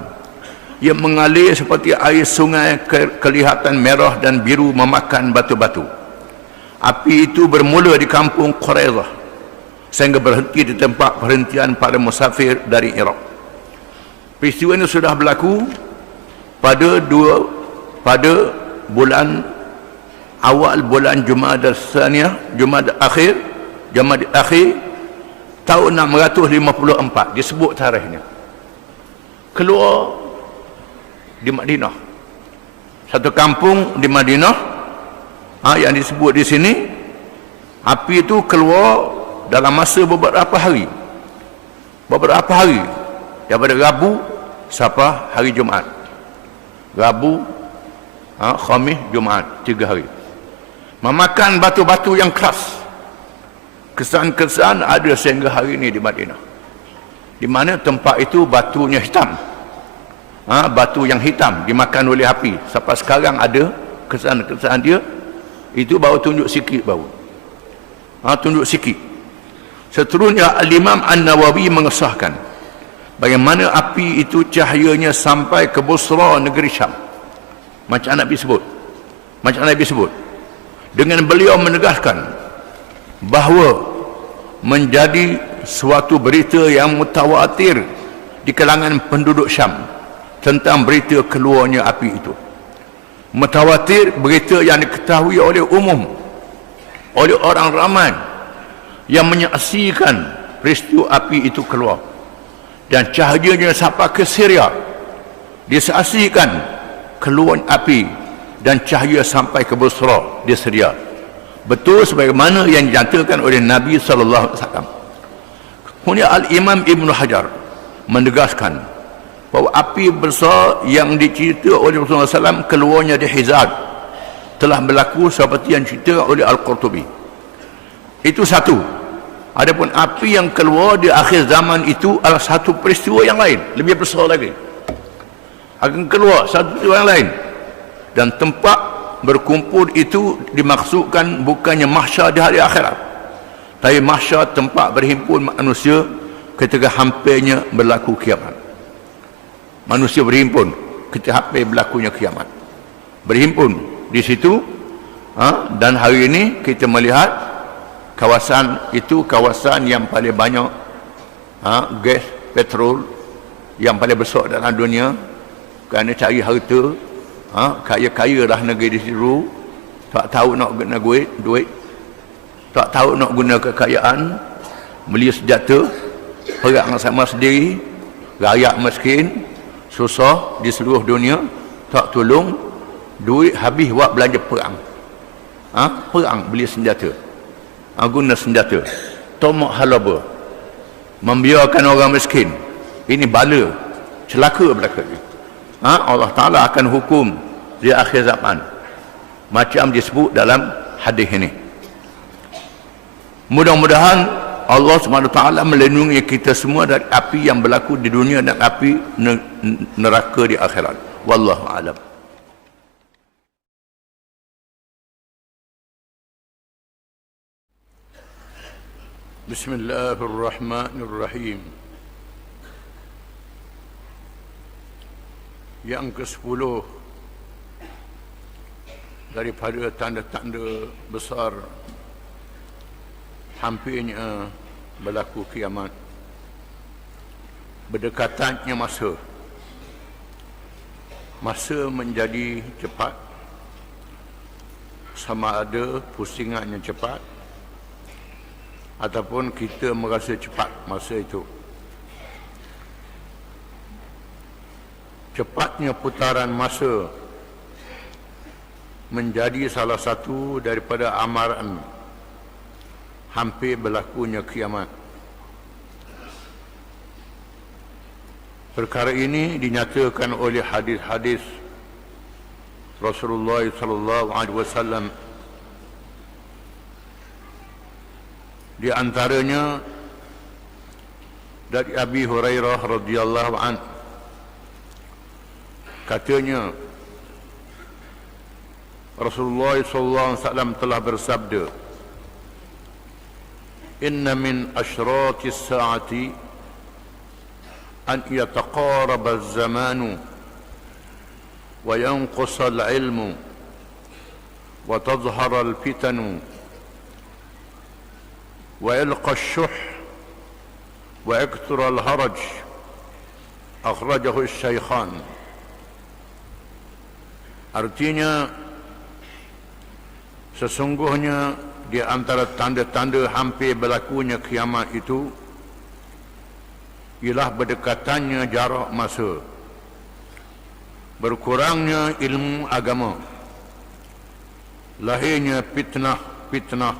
Ia mengalir seperti air sungai, kelihatan merah dan biru memakan batu-batu. Api itu bermula di kampung Quraizah sehingga berhenti di tempat perhentian para musafir dari Iraq. Peristiwa ini sudah berlaku pada bulan awal bulan Jumadah Tsaniyah, Jumadah Akhir tahun 654 disebut tarikhnya. Keluar di Madinah, satu kampung di Madinah yang disebut di sini. Api itu keluar dalam masa beberapa hari daripada Rabu sampai hari Jumaat. Rabu, Khamis, Jumaat, 3 hari, memakan batu-batu yang keras. Kesan-kesan ada sehingga hari ini di Madinah, di mana tempat itu batunya hitam. Batu yang hitam dimakan oleh api. Sampai sekarang ada kesan-kesan dia. Itu baru tunjuk sikit baru. Tunjuk sikit. Seterusnya Al-Imam An-Nawawi mengesahkan bagaimana api itu cahayanya sampai ke Busra, negeri Syam. Macam Nabi sebut. Dengan beliau menegaskan bahawa menjadi suatu berita yang mutawatir di kalangan penduduk Syam tentang berita keluarnya api itu. Mutawatir, berita yang diketahui oleh umum, oleh orang ramai yang menyaksikan peristiwa api itu keluar, dan cahayanya sampai ke Syria. Disaksikan keluar api dan cahaya sampai ke Busra di Syria, betul sebagaimana yang dinyatakan oleh Nabi sallallahu alaihi wasallam. Kemudian Al-Imam Ibn Hajar menegaskan bahawa api besar yang diceritakan oleh Rasulullah SAW keluarnya di Hijaz telah berlaku seperti yang diceritakan oleh Al-Qurtubi. Itu satu. Adapun api yang keluar di akhir zaman itu adalah satu peristiwa yang lain, lebih besar lagi. Akan keluar satu peristiwa yang lain, dan tempat berkumpul itu dimaksudkan bukannya mahsyar di hari akhirat, tapi mahsyar tempat berhimpun manusia ketika hampirnya berlaku kiamat. Manusia berhimpun ketika hampir berlakunya kiamat. Berhimpun di situ Dan hari ini kita melihat kawasan itu kawasan yang paling banyak gas, petrol yang paling besar dalam dunia, kerana cari harta. Kaya-kaya dah negeri di situ, tak tahu nak guna duit, tak tahu nak guna kekayaan, beli senjata, perang sama sendiri, rakyat miskin, susah di seluruh dunia, tak tolong, duit habis buat belanja perang. Perang, beli senjata, guna senjata, tomak halaba, membiarkan orang miskin. Ini bala, celaka belaka. Allah Ta'ala akan hukum di akhir zaman, macam disebut dalam hadis ini. Mudah-mudahan Allah SWT melindungi kita semua dari api yang berlaku di dunia dan api neraka di akhirat. Wallahu a'lam. Bismillahirrahmanirrahim. Yang ke-10 daripada tanda-tanda besar hampirnya berlaku kiamat, berdekatannya masa menjadi cepat, sama ada pusingannya cepat ataupun kita merasa cepat masa itu. Cepatnya putaran masa menjadi salah satu daripada amaran hampir berlakunya kiamat. Perkara ini dinyatakan oleh hadis-hadis Rasulullah sallallahu alaihi wasallam. Di antaranya dari Abi Hurairah radhiyallahu anhu, katanya Rasulullah sallallahu alaihi wasallam telah bersabda, "Inna min ashratis saati an yataqaraba az-zamanu wa yanqusa al-ilmu wa tadhhara al-fitanu wa yalqa ash-shuh wa yakthura al-haraj." Akhrajahu asy-syaikhan. Artinya, sesungguhnya di antara tanda-tanda hampir berlakunya kiamat itu ialah berdekatannya jarak masa, berkurangnya ilmu agama, lahirnya fitnah,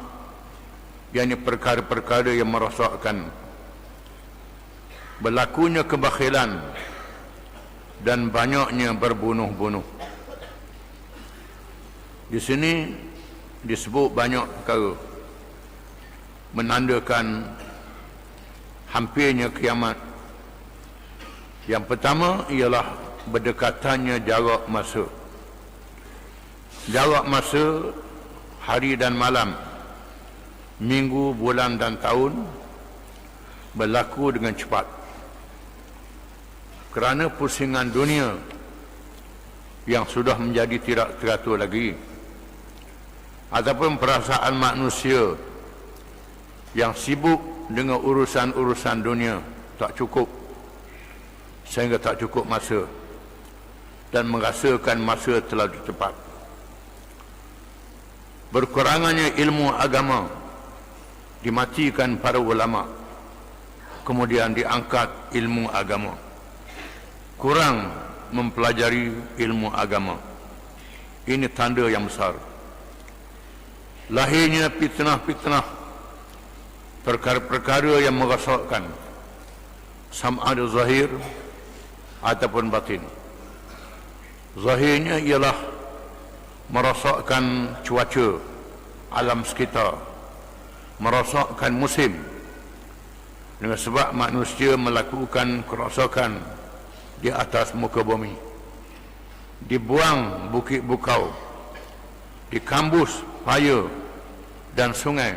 yakni perkara-perkara yang merosakkan, berlakunya kebakhilan dan banyaknya berbunuh-bunuh. Di sini disebut banyak perkara menandakan hampirnya kiamat. Yang pertama ialah berdekatannya jarak masa. Jarak masa hari dan malam, minggu, bulan dan tahun berlaku dengan cepat. Kerana pusingan dunia yang sudah menjadi tidak teratur lagi, ataupun perasaan manusia yang sibuk dengan urusan-urusan dunia tak cukup, sehingga tak cukup masa dan merasakan masa terlalu cepat. Berkurangannya ilmu agama, dimatikan para ulama, kemudian diangkat ilmu agama, kurang mempelajari ilmu agama. Ini tanda yang besar. Lahirnya fitnah-fitnah, perkara-perkara yang merosakkan, sama ada zahir ataupun batin. Zahirnya ialah merosakkan cuaca alam sekitar, merosakkan musim, dengan sebab manusia melakukan kerosakan di atas muka bumi, dibuang bukit bukau, dikambus paya dan sungai,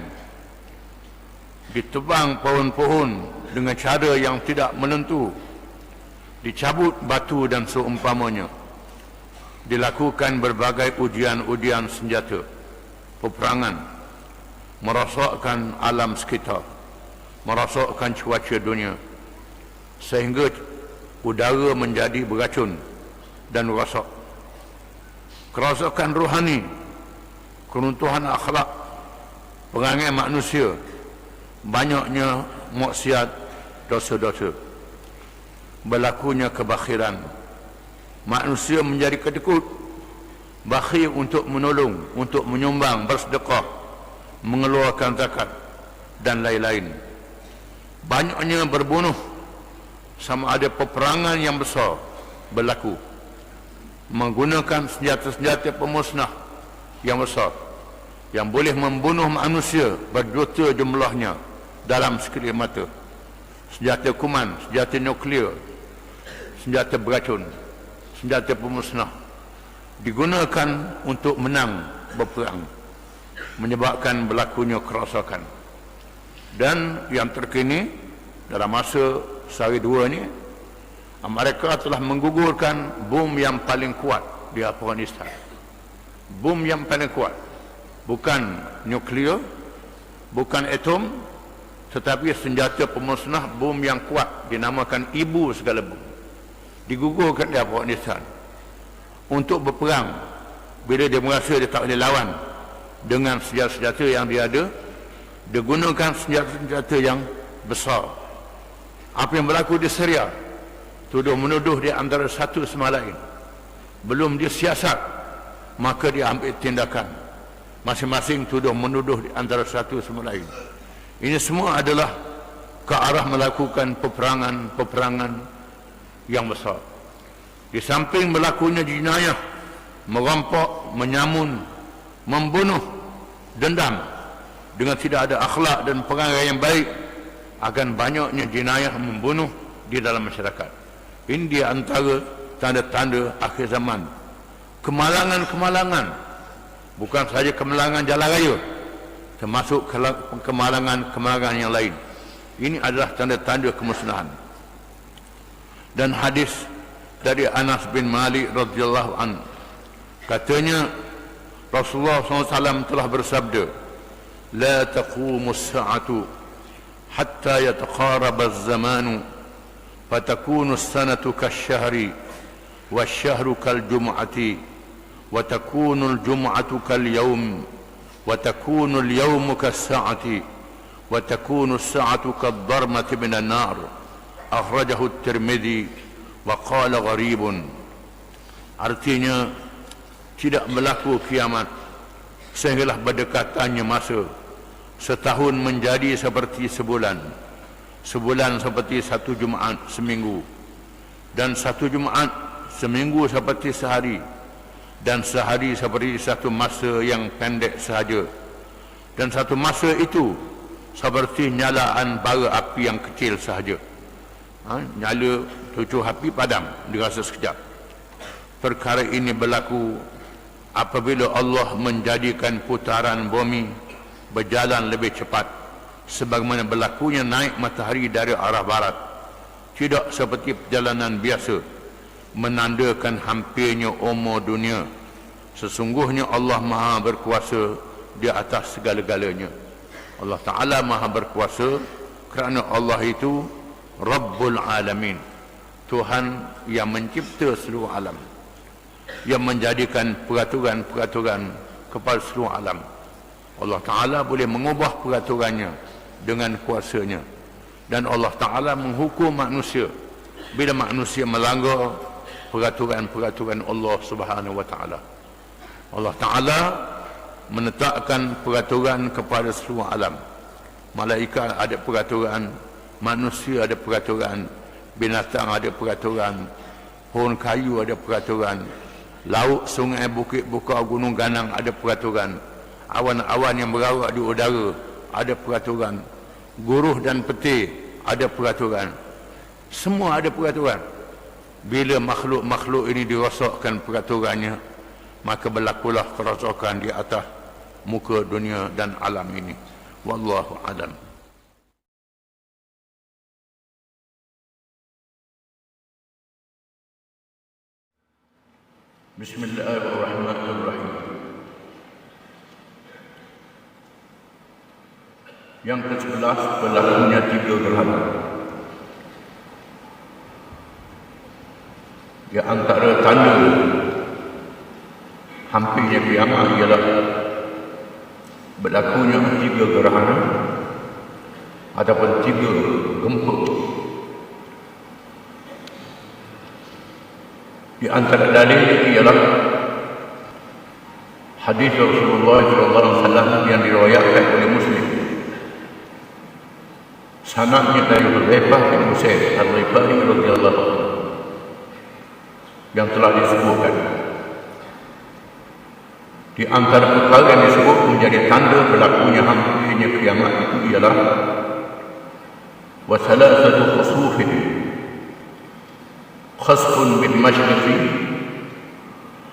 ditebang pohon-pohon dengan cara yang tidak menentu, dicabut batu dan seumpamanya, dilakukan berbagai ujian-ujian senjata peperangan, merosakkan alam sekitar, merosakkan cuaca dunia, sehingga udara menjadi beracun dan rosak. Kerosakan rohani, keruntuhan akhlak, perangai manusia, banyaknya maksiat, dosa-dosa, berlakunya kebakhiran. Manusia menjadi kedekut, bakhil untuk menolong, untuk menyumbang, bersedekah, mengeluarkan zakat dan lain-lain. Banyaknya berbunuh, sama ada peperangan yang besar berlaku, menggunakan senjata-senjata pemusnah yang besar yang boleh membunuh manusia berjuta jumlahnya dalam sekejap mata. Senjata kuman, senjata nuklear, senjata beracun, senjata pemusnah digunakan untuk menang berperang, menyebabkan berlakunya kerosakan. Dan yang terkini dalam masa sehari dua ni, Amerika telah menggugurkan bom yang paling kuat di Afghanistan. Bom yang paling kuat, bukan nuklear, bukan atom, tetapi senjata pemusnah, bom yang kuat, dinamakan ibu segala bom, digugurkan di Afghanistan untuk berperang. Bila dia merasa dia tak boleh lawan dengan senjata-senjata yang dia ada, dia gunakan senjata-senjata yang besar. Apa yang berlaku di Syria, tuduh menuduh di antara satu sama lain, belum disiasat, maka dia ambil tindakan. Masing-masing tuduh menuduh di antara satu sama lain. Ini semua adalah ke arah melakukan peperangan yang besar. Di samping berlakunya jenayah, merampok, menyamun, membunuh, dendam dengan tidak ada akhlak dan perangai yang baik, akan banyaknya jenayah membunuh di dalam masyarakat. Ini di antara tanda-tanda akhir zaman. Kemalangan-kemalangan, bukan saja kemalangan jalan raya, termasuk kemalangan-kemalangan yang lain. Ini adalah tanda-tanda kemusnahan. Dan hadis dari Anas bin Malik radhiyallahu an, katanya Rasulullah SAW telah bersabda, la taqumus sa'atu hatta yataqaraba az-zamanu fatakunu as-sanatu kasyahri wasyahru kaljum'ati wa takunu al-jum'atu kalyawm wa takunu al-yawmu kas-sa'ati wa takunu as-sa'atu kad-darmati min an-nar. Akhrajahu at-Tirmidzi wa qala gharibun. Artinya, tidak berlaku kiamat sehinggalah berdekatannya masa. Setahun menjadi seperti sebulan, sebulan seperti satu Jumaat seminggu, dan satu Jumaat seminggu seperti sehari, dan sehari seperti satu masa yang pendek sahaja, dan satu masa itu seperti nyalaan bara api yang kecil sahaja. Nyala tujuh api padam, dirasa sekejap. Perkara ini berlaku apabila Allah menjadikan putaran bumi berjalan lebih cepat, sebagaimana berlakunya naik matahari dari arah barat, tidak seperti perjalanan biasa, menandakan hampirnya umur dunia. Sesungguhnya Allah Maha berkuasa di atas segala-galanya. Allah Ta'ala Maha berkuasa kerana Allah itu Rabbul Alamin, Tuhan yang mencipta seluruh alam, yang menjadikan peraturan-peraturan kepada seluruh alam. Allah Ta'ala boleh mengubah peraturannya dengan kuasanya, dan Allah Ta'ala menghukum manusia bila manusia melanggar peraturan-peraturan Allah Subhanahu Wa Ta'ala. Allah Ta'ala menetapkan peraturan kepada seluruh alam. Malaikat ada peraturan, manusia ada peraturan, binatang ada peraturan, pohon kayu ada peraturan, laut, sungai, bukit, buka, gunung, ganang ada peraturan, awan-awan yang berawak di udara ada peraturan, guruh dan petir ada peraturan. Semua ada peraturan. Bila makhluk-makhluk ini dirosakkan peraturannya, maka berlakulah kerosakan di atas muka dunia dan alam ini. Wallahu a'lam. Bismillahirrahmanirrahim. Yang ke-11, berlakunya 3 gerhana. Di antara tanda hampirnya kiamat ialah berlakunya 3 gerhana ataupun 3 gempa. Di antara dalil ialah hadis Rasulullah SAW yang diriwayatkan oleh Muslim. Sanadnya dari Hudzaifah bin Usaid Al-Ghifari radhiyallahu anhu yang telah disebutkan. Di antara perkara yang disebut menjadi tanda berlakunya hampirnya kiamat itu ialah wa salasatu khusufin khasfun bil masyriqi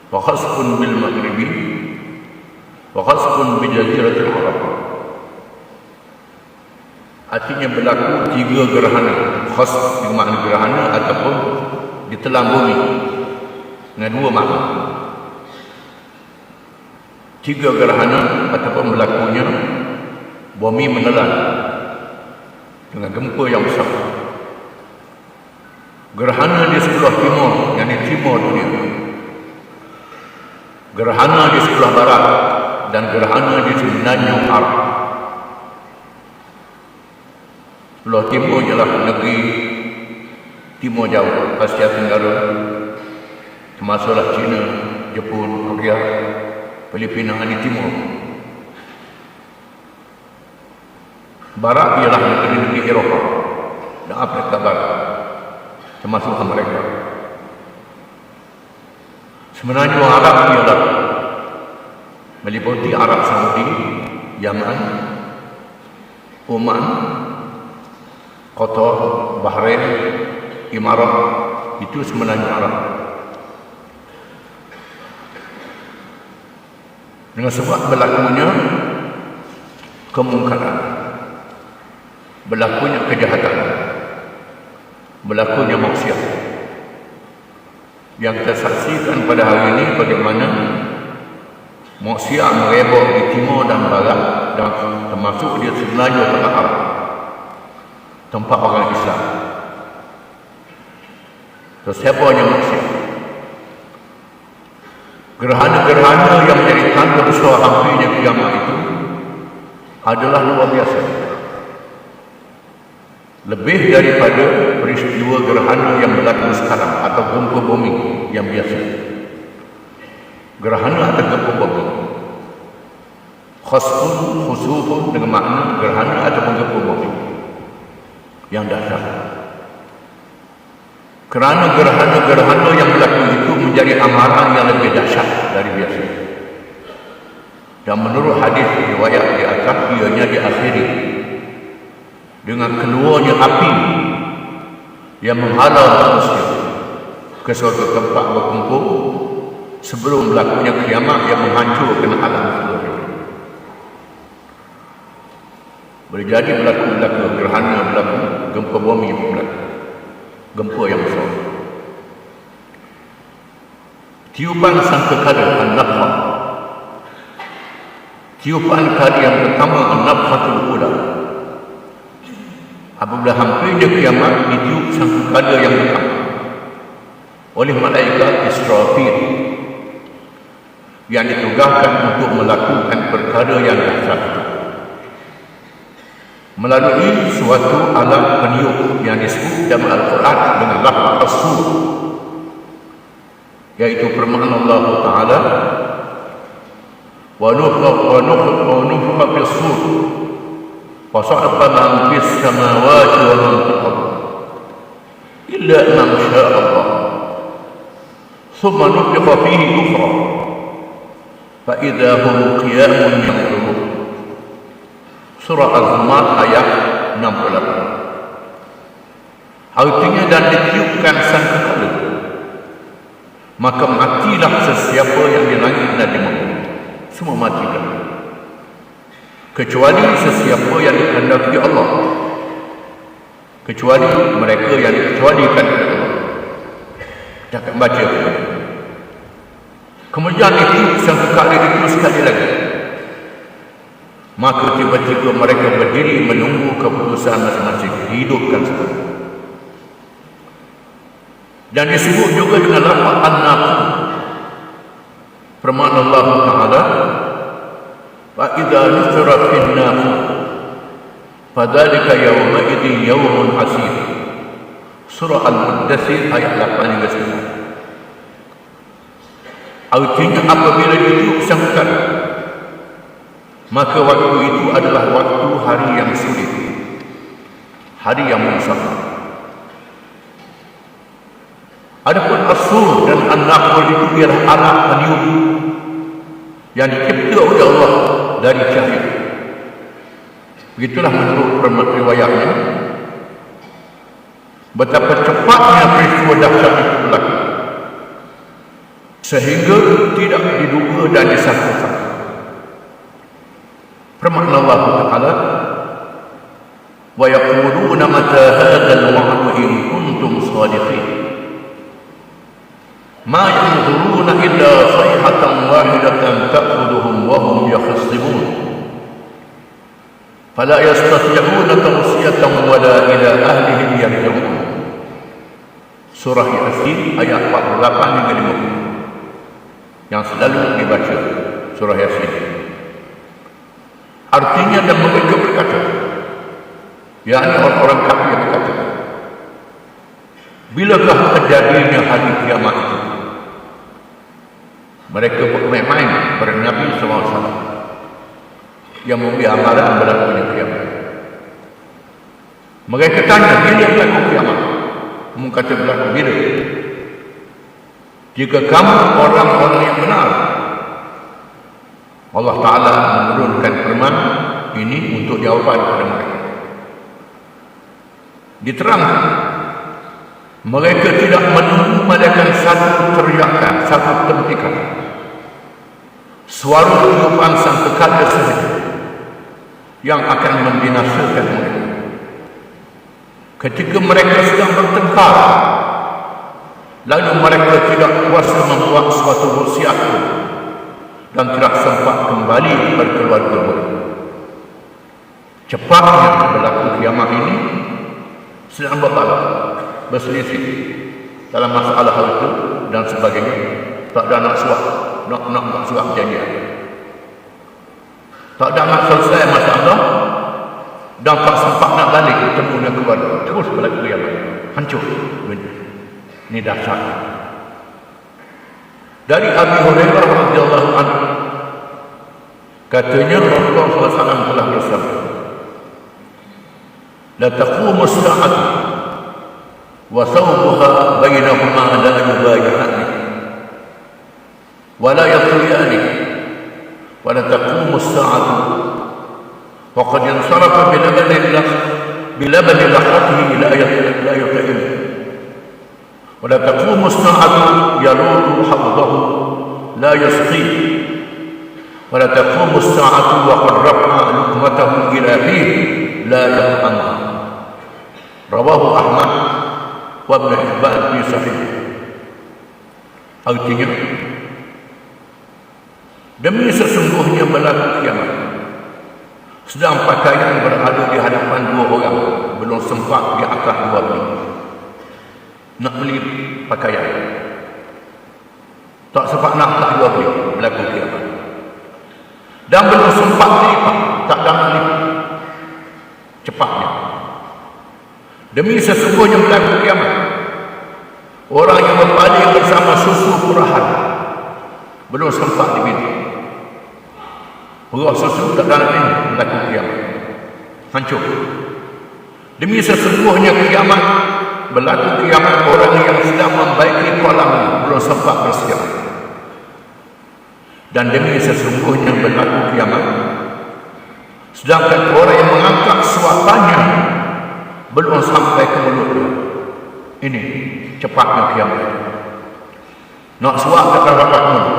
wa khasfun bil maghribi wa khasfun bi jaziratil arab. Artinya berlaku 3 gerhana. Khasf bermakna gerhana ataupun ditelan bumi, dengan 2 makna. 3 gerhana ataupun berlakunya bumi menelan dengan gempa yang besar. Gerhana di sebelah timur, yang di timur dunia, gerhana di sebelah barat, dan gerhana di semenanjung Arab. Sebelah timur ialah negeri timur jauh, Asia Tenggara, termasuklah China, Jepun, Korea, Filipina di timur. Barat ialah negeri-negeri Eropah dan Afrika Barat, termasuk Amerika. Semenanjung Arab ialah meliputi Arab Saudi, Yaman, Oman, Qatar, Bahrain, Imarat. Itu semenanjung Arab. Dengan sebab berlakunya kemungkaran, berlakunya kejahatan, berlakunya maksiat. Yang kita saksikan pada hari ini bagaimana maksiat merebak di timur dan barat, dan termasuk di semenanjung tanah Arab, tempat orang Islam. Siapa yang maksiat? Gerhana-gerhana yang menjadi tanda besar hampirnya kiamat itu adalah luar biasa. Lebih daripada peristiwa gerhana yang berlaku sekarang atau gempa bumi yang biasa. Gerhana atau gempa bumi, khasfun, khusufun dengan makna gerhana atau gempa bumi yang dahsyat. Kerana gerhana-gerhana yang berlaku itu menjadi amaran yang lebih dahsyat dari biasa. Dan menurut hadis riwayat di atas, ianya diakhiri dengan keluarnya api yang menghalau manusia ke suatu tempat berkumpul sebelum berlakunya kiamat yang menghancurkan alam seluruh. Boleh jadi berlaku gerhana, berlaku gempa bumi, berlaku gempa yang besar. Tiupan sangkakala an-nafkhah. Tiupan kali yang pertama an-nafkhatul ula. Apabila hampirnya kiamat, ditiup sangkakala yang pertama oleh malaikat Israfil yang ditugaskan untuk melakukan perkara yang dahsyat itu melalui suatu alat peniup yang disebut dalam Al-Quran dengan lafaz as-sur, yaitu firman Allah Ta'ala, wa nufikha fis-sur fa sa'iqa man fis samawati wa man fil ardh illa man syaa Allah thumma nufikha fihi ukhra fa idza hum qiyamun yanzurun. Surah Az-Zumar ayat 68. Artinya, dan ditiupkan sangkakala, maka matilah sesiapa yang di langit dan di bumi. Semua matilah, kecuali sesiapa yang dikehendaki Allah, kecuali mereka yang dikecualikan oleh Allah. Kita akan baca. Kemudian itu sangkakala itu sekali lagi, maka tiba-tiba mereka berdiri menunggu keputusan masing-masing, dihidupkan semua. Dan disebut juga dengan lafaz an-naqur. Firman Allah Taala, "Fa idza nusira fin naqur, fadzalika yawma idzin yawmun asir." Surah Al-Mudaththir ayat 8 hingga 9. Artinya apabila ditiup sangkakala, maka waktu itu adalah waktu hari yang sulit, hari yang musafir. Adapun as-sur dan an-naqur itu ialah alat peniup yang dicipta oleh Allah dari cahaya. Begitulah menurut riwayatnya, betapa cepatnya peristiwa dahsyat itu berlaku, sehingga tidak diduga dan disangka. Firman Allah Taala, "Wa yaquluna mata hadzal wa'du in kuntum shadiqin." Ma yanzuruna illa sayhatan wahidatan ta'khudhuhum wa hum yakhsimun. Fala yastati'una tawsiyatan wala ila ahlihim yarji'un. Surah Yasin ayat 48 hingga 50 yang selalu dibaca surah Yasin. Artinya, dan mereka berkata, yakni orang-orang kafir berkata, bilakah terjadinya hari kiamat itu? Mereka bermain-main pada Nabi SAW yang memberi amalan berlakunya kiamat. Mereka tanya, bila berlaku kiamat? Mereka kata, berlaku bila? Jika kamu orang-orang yang benar. Allah Ta'ala menurunkan firman ini untuk jawapan kepada mereka. Diterangkan, mereka tidak menunggu melainkan satu teriakan, satu tentikan, suara tiupan sangkakala sahaja yang akan membinasakan mereka. Ketika mereka sedang bertengkar, lalu mereka tidak kuasa membuat suatu wasiat dan tidak sempat kembali kepada keluarga mereka. Cepatnya berlaku kiamat ini sedang berbalak, berselisih dalam masalah hal itu dan sebagainya. Tak ada nak suap, nak suap janjian. Tak ada nak selesai masalah dan tak sempat nak balik bertemu dengan keluarga. Terus berlaku kiamat, hancur dunia. Ini dahsyat. Dari Abi Hurairah radhiyallahu anhu, katanya Rasulullah SAW telah bersabda, "La taqumu as-sa'atu wa thawbuha bainahuma la yubay'ani wa la yaqiyani wa la taqumu as-sa'atu wa qad yansarafa bilabani lahatihi la yaqiyani wa la taqumu as-sa'atu yaludu hawdahu la yasqi wa la taqumu as-sa'atu wa qad rafa'a luqmatahu ila fihi la yaqanha." Rawahu Ahmad wa Ibn Hibban fi Sahih. Artinya, demi sesungguhnya berlaku kiamat, sedang pakaian berada di hadapan dua orang, belum sempat di atas dua beli. Nak beli pakaian, tak sempat nak atas dua beli, berlaku kiamat. Dan belum sempat dilipat, tak dapat lipat cepatnya. Demi sesungguhnya berlaku kiamat, orang yang berpaling bersama susu murahan, belum sempat diminum. Buah susu tak dalam ini, berlaku kiamat, hancur. Demi sesungguhnya kiamat, berlaku kiamat, orang yang sedang membaiki kolam belum sempat bersiap. Dan demi sesungguhnya berlaku kiamat, sedangkan orang yang mengangkat suapannya belum sampai ke mulutnya. Ini cepatnya kiamat. Nak suap ke dalam mulut.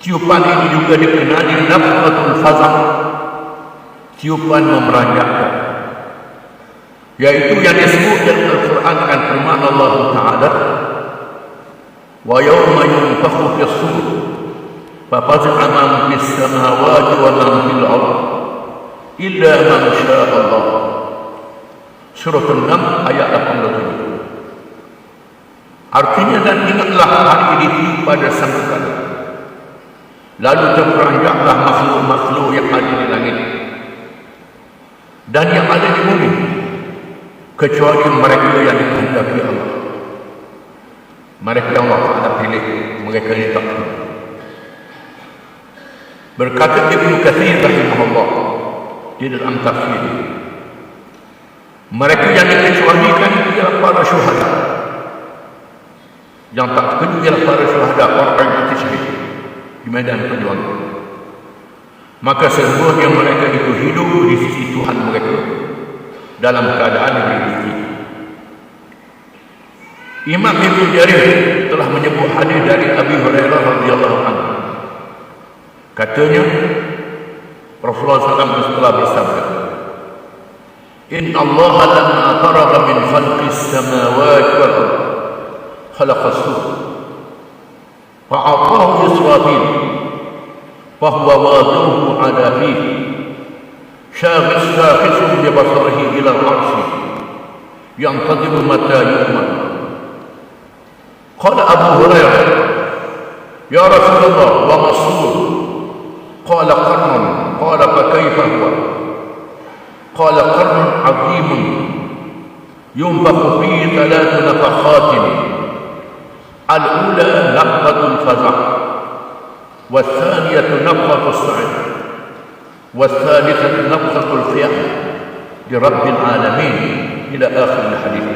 Tiupan ini juga dikenali nafhatul fazah, tiupan memeranjatkan, yaitu yang disebut dalam Al-Quran dengan firman Allah Ta'ala, "Wa yawma yunfakhu fis-sur فَفَزِعَ مَنْ فِي السَّمَاوَاتِ وَمَنْ فِي الْأَرْضِ إِلَّا مَنْ شَاءَ اللَّهُ. Surah An-Naml ayat 87. Artinya, dan ingatlah hari itu pada sangkakala, lalu terperanjaklah makhluk-makhluk yang ada di langit dan yang ada di bumi, kecuali mereka yang dikehendaki Allah. Mereka yang Allah Ta'ala pilih, mereka yang tak pilih. Berkata Ibnu Katsir rahimahullah di dalam tafsir, mereka yang dikecualikan ialah para syuhada. Yang tak terkejut ialah para syuhada, orang yang mati syahid di medan perjuangan. Maka sesungguhnya mereka itu hidup di sisi Tuhan mereka dalam keadaan yang rezeki. Imam Ibnu Jarir telah menyebut hadis dari Abi Hurairah radhiyallahu anhu. Katanya, Rasulullah SAW telah bersabda, "Inna Allah lamma faragha min khalqis samawati wal ardh khalaqa as-sur fa'atahu Israfil fahuwa wadi'uhu ala fihi shakhisun bi basarihi ila al-'arsy yantadhiru mata yu'mar." Qala Abu Hurairah, "Ya Rasulullah, wa as-sur?" قال قرن. قال فكيف هو؟ قال قرن عظيم ينفخ فيه 3 نفخات، الأولى نفخة الفزع، والثانية نفخة الصعق، والثالثة نفخة القيام لرب العالمين إلى آخر الحديث.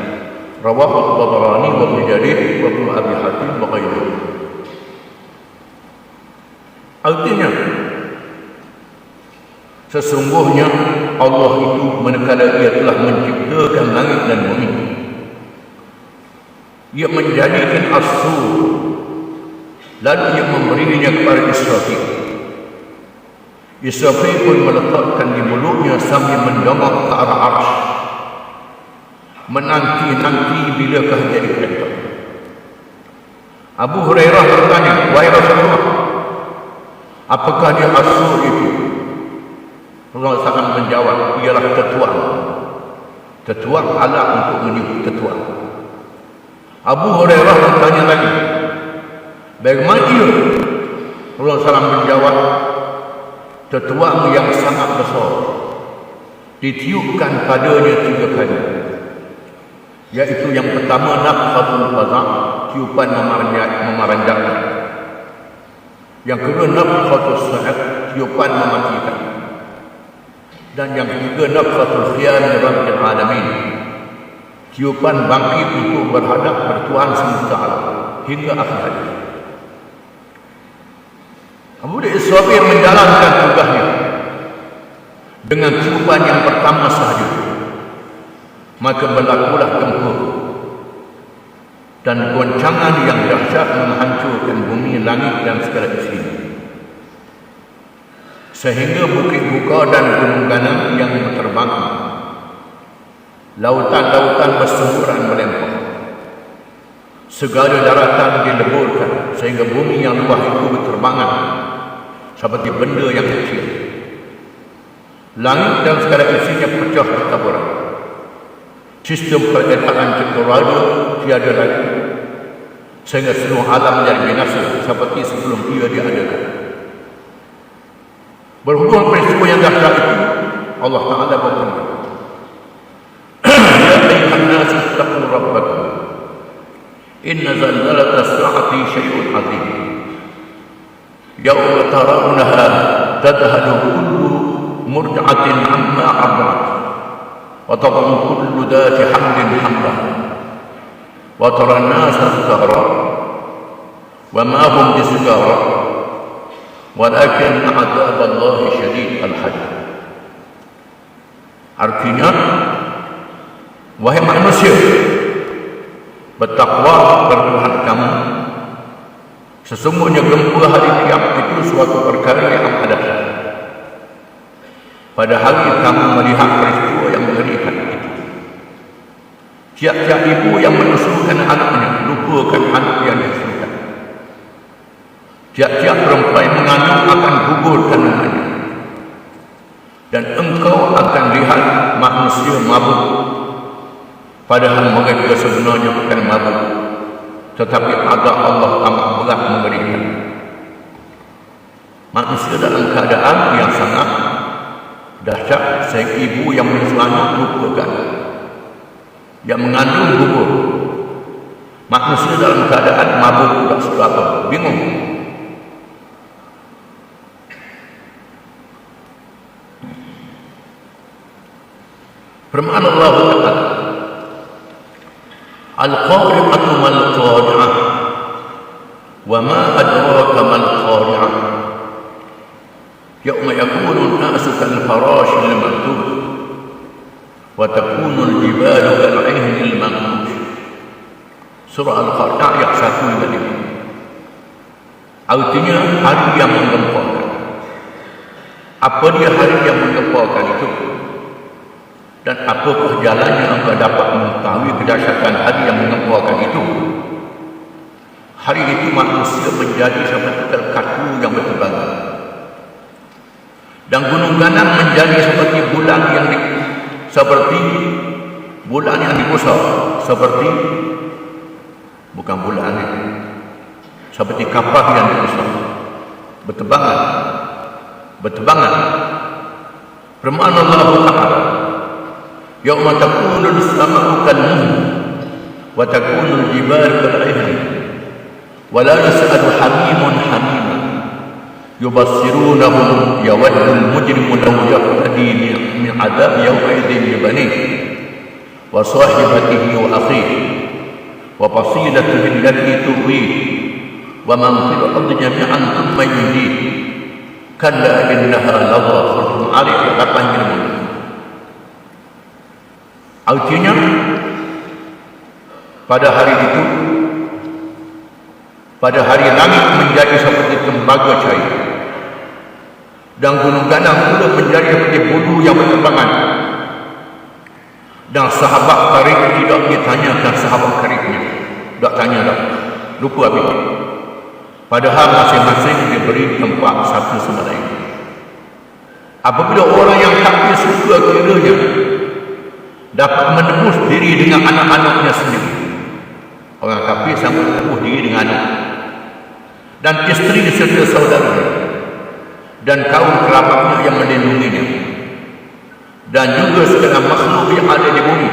رواه الطبراني وابن جرير وابن أبي حاتم وغيره. Artinya, sesungguhnya Allah itu manakala Ia telah menciptakan langit dan bumi, Ia menjadikan as-sur, lalu Ia memberinya kepada Israfil. Israfil pun meletakkan di mulutnya sambil mendongak ke arah arsy, menanti-nanti bilakah jadi perintah. Abu Hurairah bertanya, "Wahai Rasulullah, apakah dia as-sur itu?" Rasulullah SAW menjawab, "Ialah tetuang. Tetuang alat untuk meniup tetuang." Abu Hurairah bertanya lagi, "Bagaimana ia?" Rasulullah SAW menjawab, "Tetuang yang sangat besar, ditiupkan padanya 3 kali. Iaitu yang pertama nafkhatul faz'a, tiupan memanjangkan. Yang kedua nafkhatul sa'q, tiupan mematikan. Dan yang ketiga nafkhatul khiyam rabbil alamin, tiupan bangkit untuk berhadap bertuhan semesta alam hingga akhir hayat." Kemudian Israfil menjalankan tugasnya dengan tiupan yang pertama sahaja, maka berlakulah tempur dan goncangan yang dahsyat menghancurkan bumi, langit dan segala isinya, sehingga bukit buka dan gunung ganang yang terbang, lautan-lautan bersemburan melempar, segala daratan dileburkan sehingga bumi yang luas itu berterbangan seperti benda yang kecil. Langit dan segala isinya pecah bertaburan. Sistem peredaran cakrawala tiada lagi, sehingga seluruh alam menjadi binasa seperti sebelum ia diadakan. Berhubung peristiwa yang dahsyat itu, Allah Ta'ala berfirman, "Ya ayyuhan nas ittaqu rabbakum inna zalzalata as-sa'ati syai'un 'adzim yawma tarawunaha tadhhalu kullu murdi'atin 'amma 'arda'at wa tad'u kullu dhati hamlin hamlaha wa tara an-nasa sukara wa ma hum bisukara walakin 'adzaballahi syadid." Al-Hajj. Artinya, wahai manusia, bertakwa bertuhan kamu. Sesungguhnya gempa hari kiamat itu suatu perkara yang akan datang. Pada hari kamu melihat peristiwa yang mengerikan itu. Tiap-tiap ibu yang menyusukan anaknya lupakan anak yang disusukan. Tiap-tiap perempuan yang mengandung akan gugur kandungannya. Dan engkau akan lihat manusia mabuk, padahal mereka sebenarnya bukan mabuk, tetapi azab Allah amat berat mengerikan. Manusia dalam keadaan yang sangat dahsyat, sehingga ibu yang menyusu anak lupakan, yang mengandung gugur. Manusia dalam keadaan mabuk, tak seberapa, bingung. Firman Allah Ta'ala, Al-Qari'atu mal-Qari'ah, wa ma adraka mal-Qari'ah, yawma yakunu an-nasu kal-farashi al-mabthuf, wa takunu al-jibalu kal-'ihni al-manfush. Surah Al-Qari'ah ayat 1 hingga 5. Artinya hari yang menggemparkan. Apa dia hari yang menggemparkan itu? Dan apakah jalannya engkau dapat mengetahui kedahsyatan hari yang menggemparkan itu? Hari itu manusia menjadi seperti terkatu yang bertebaran, dan gunung ganang menjadi seperti bulan yang digusar, seperti bukan bulan ini, seperti kapal yang digusar, bertebangan. Firman Allah Ta'ala, Yawma takunul sama'u kal-muhl wa takunul jibalu kal-'ihn wa la yas'alu hamimun hamima yubassirunahum yawaddul mujrimu law yaftadi min 'adab yawma'idin bi banihi wa sahibatihi wa akhihi wa fasilatihi allati tuwihi wa man fil ardi jami'an thumma yunjihi kalla innaha ladhafatun 'alaihi. Artinya, pada hari itu, pada hari langit menjadi seperti tembaga cair, dan gunung ganang pula menjadi seperti bulu yang berterbangan, dan sahabat karib tidak ditanyakan sahabat karibnya, tak tanya dah, lupa habis. Padahal masing-masing diberi tempat satu sama lain. Apabila orang yang kafir suka kiranya dapat menebus diri dengan anak-anaknya sendiri, orang kafir sama menebus diri dengan anak dan isteri serta saudara dan kaum kerabatnya yang melindunginya, dan juga segala makhluk yang ada di bumi,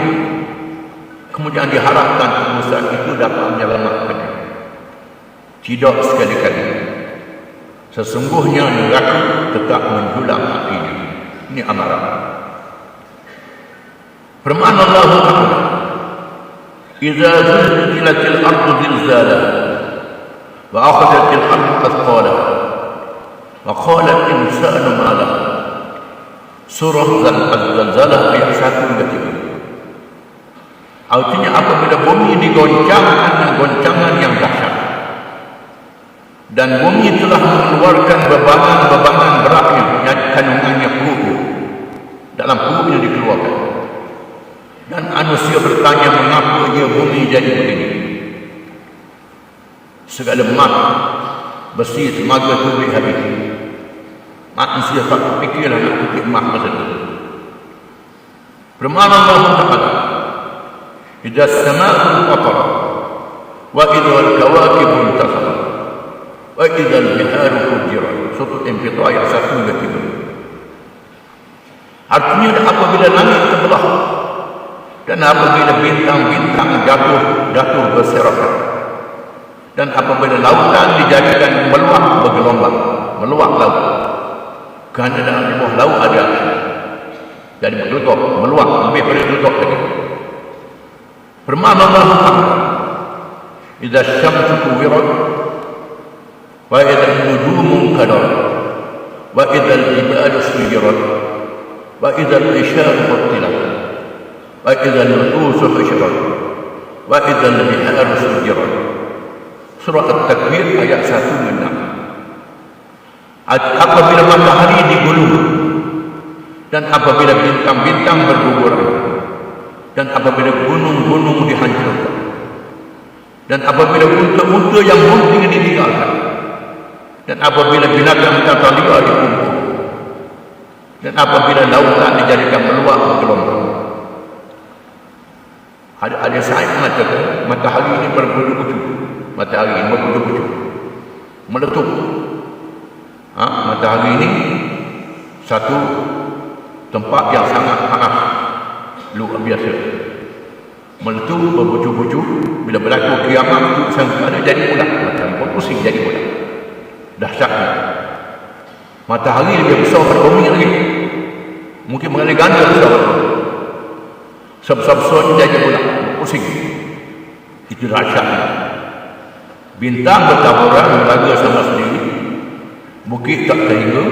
kemudian diharapkan perusahaan itu dapat menyelamatkannya. Tidak sekali-kali. Sesungguhnya neraka tetap menjulang apinya. Ini amarah. Firman Allah Ta'ala, "Idza zulzilatil ardu zilzalaha wa akhadhatil ardu athqalaha wa qala al-insanu ma laha." Surah Al-Zalzalah ayat 1 hingga 3. Artinya apabila bumi digoncangkan dengan goncangan yang dahsyat, dan bumi telah mengeluarkan bebanan-bebanan beratnya, kandungannya perutnya, dalam perutnya dikeluarkan, dan manusia bertanya mengapa ia bumi jadi begini. Segala mat, besi, tenaga tubuh habis. Manusia tak fikirlah nak kutip mat masa itu. Firman Allah Ta'ala, "Idza as-samaa'u fatarat wa idza al-kawakibu intasarat wa idza al-biharu fujirat." Surah Al-Infitar ayat 1 hingga 3. Artinya apabila langit terbelah dan apabila bintang-bintang jatuh berserakan, dan apabila lautan dijadikan meluap bergelombang, meluap laut, kerana dalam di bawah laut ada jadi bergelutuk, meluap lebih dari gelutuk lagi. Firman Allah Ta'ala, "Idza asy-syamsu kuwirat wa idza an-nujumu kadarat wa idza al-jibalu suyirat wa idza al-isharu qutilat wa idza al-nufusu husyirat wa idza al-biharu sujirat." Surah At-Takwir ayat 1 dan 6. Apabila matahari digulung, dan apabila bintang-bintang berguguran, dan apabila gunung-gunung dihancurkan, dan apabila unta-unta yang bunting ditinggalkan, Dan apabila binatang liar dikumpul, dan apabila lautan dijadikan meluap gelombang. Ada sains mengatakan matahari ini berbuju-buju, meletup. Matahari ini satu tempat yang sangat panas, luar biasa, meletup berbuju-buju. Bila berlaku kiamat itu sampai jadi bulan, matahari pun pusing jadi bulan. Dahsyatnya matahari lebih besar daripada bumi lagi, mungkin mengenai ganda besar. Sebesar-besar jadi bulan, pusing. Itu dahsyatnya. Bintang bertaburan berlaga sama sendiri, bukit tak terhingga.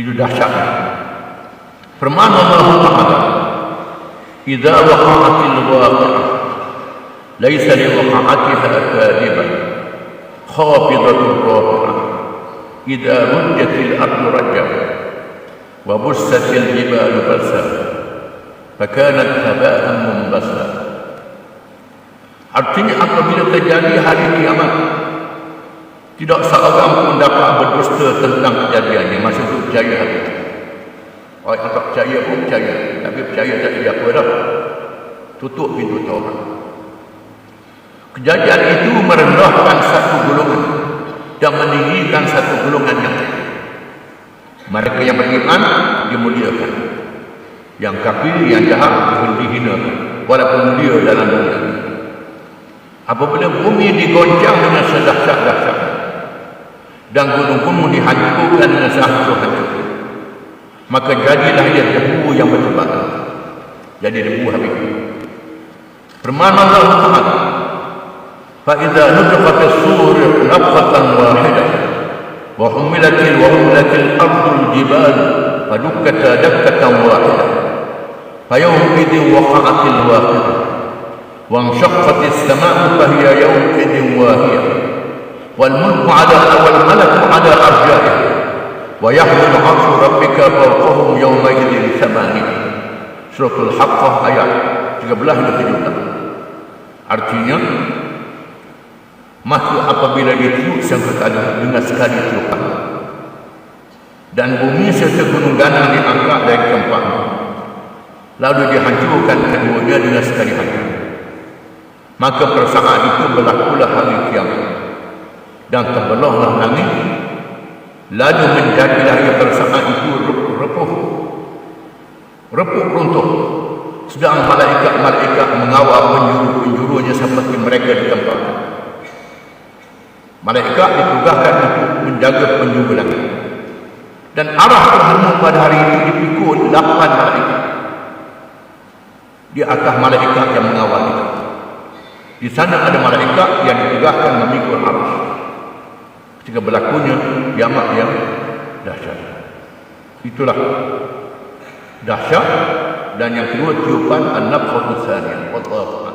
Itu dahsyatnya. Firman Allah Taala, "Idza waqa'atil waqi'ah, laisa liwaqa'atiha kadhibah, khafidatur rafi'ah, idza rujjatil ardu rajja, wa bussatil jibalu bassa, fakanat haba'an munbassa." Artinya apabila terjadi hari kiamat, tidak seorang pun dapat berdusta tentang kejadiannya. Masa itu percaya hari itu. Orang yang tak percaya pun percaya, tapi percaya tak jadi apa dah. Tutup pintu Taurat. Kejadian itu merendahkan satu golongan dan meninggikan satu golongan yang lain. Mereka yang beriman dimuliakan, yang kafir, yang jahat dihinakan, walaupun mulia dalam dunia. Apabila bumi digoncang dengan sedahsyat-dahsyat dan gunung-gunung dihancurkan dengan sehancur-hancur, maka jadilah ia debu yang bertebaran. Jadi debu habis. Firman Allah Taala, "Fa idza nufiqa fis sur nafkhatan wahidah wa humilatil ardul jibal fa dukkata dakkatan wahidah fa yawma idzin waqa'atil waqi'ah wa anshaqqatis samaa'u fa hiya yawma idzin wahiyah wal mulku 'ala wal malaku 'ala arja'ihi wa yahmilu 'arsy rabbika fawqahum yawma idzin thamaniyah." Surah Al-Haqqah ayat 13 dan 17. Artinya, makhluk apabila ditiup sangkakala dengan sekali tiupan, dan bumi serta gunung ganang diangkat dari tempatnya, lalu dihancurkan keduanya dengan sekali hancur, maka perasaan itu berlakulah hari kiamat, dan terbelahlah langit, lalu menjadilah perasaan itu repuk runtuh, sedang malaikat-malaikat mengawal penjuru-penjurunya seperti mereka di tempat. Malaikat ditugaskan untuk menjaga penjuru langit, dan arah Tuhanmu pada hari itu dipikul 8 malaikat di atas malaikat yang mengawal itu. Di sana ada malaikat yang ditugaskan memikul arah ketika berlakunya kiamat yang dahsyat. Itulah dahsyat. Dan yang kedua tiupan an-nafkhatus tsaniyah. Wallahu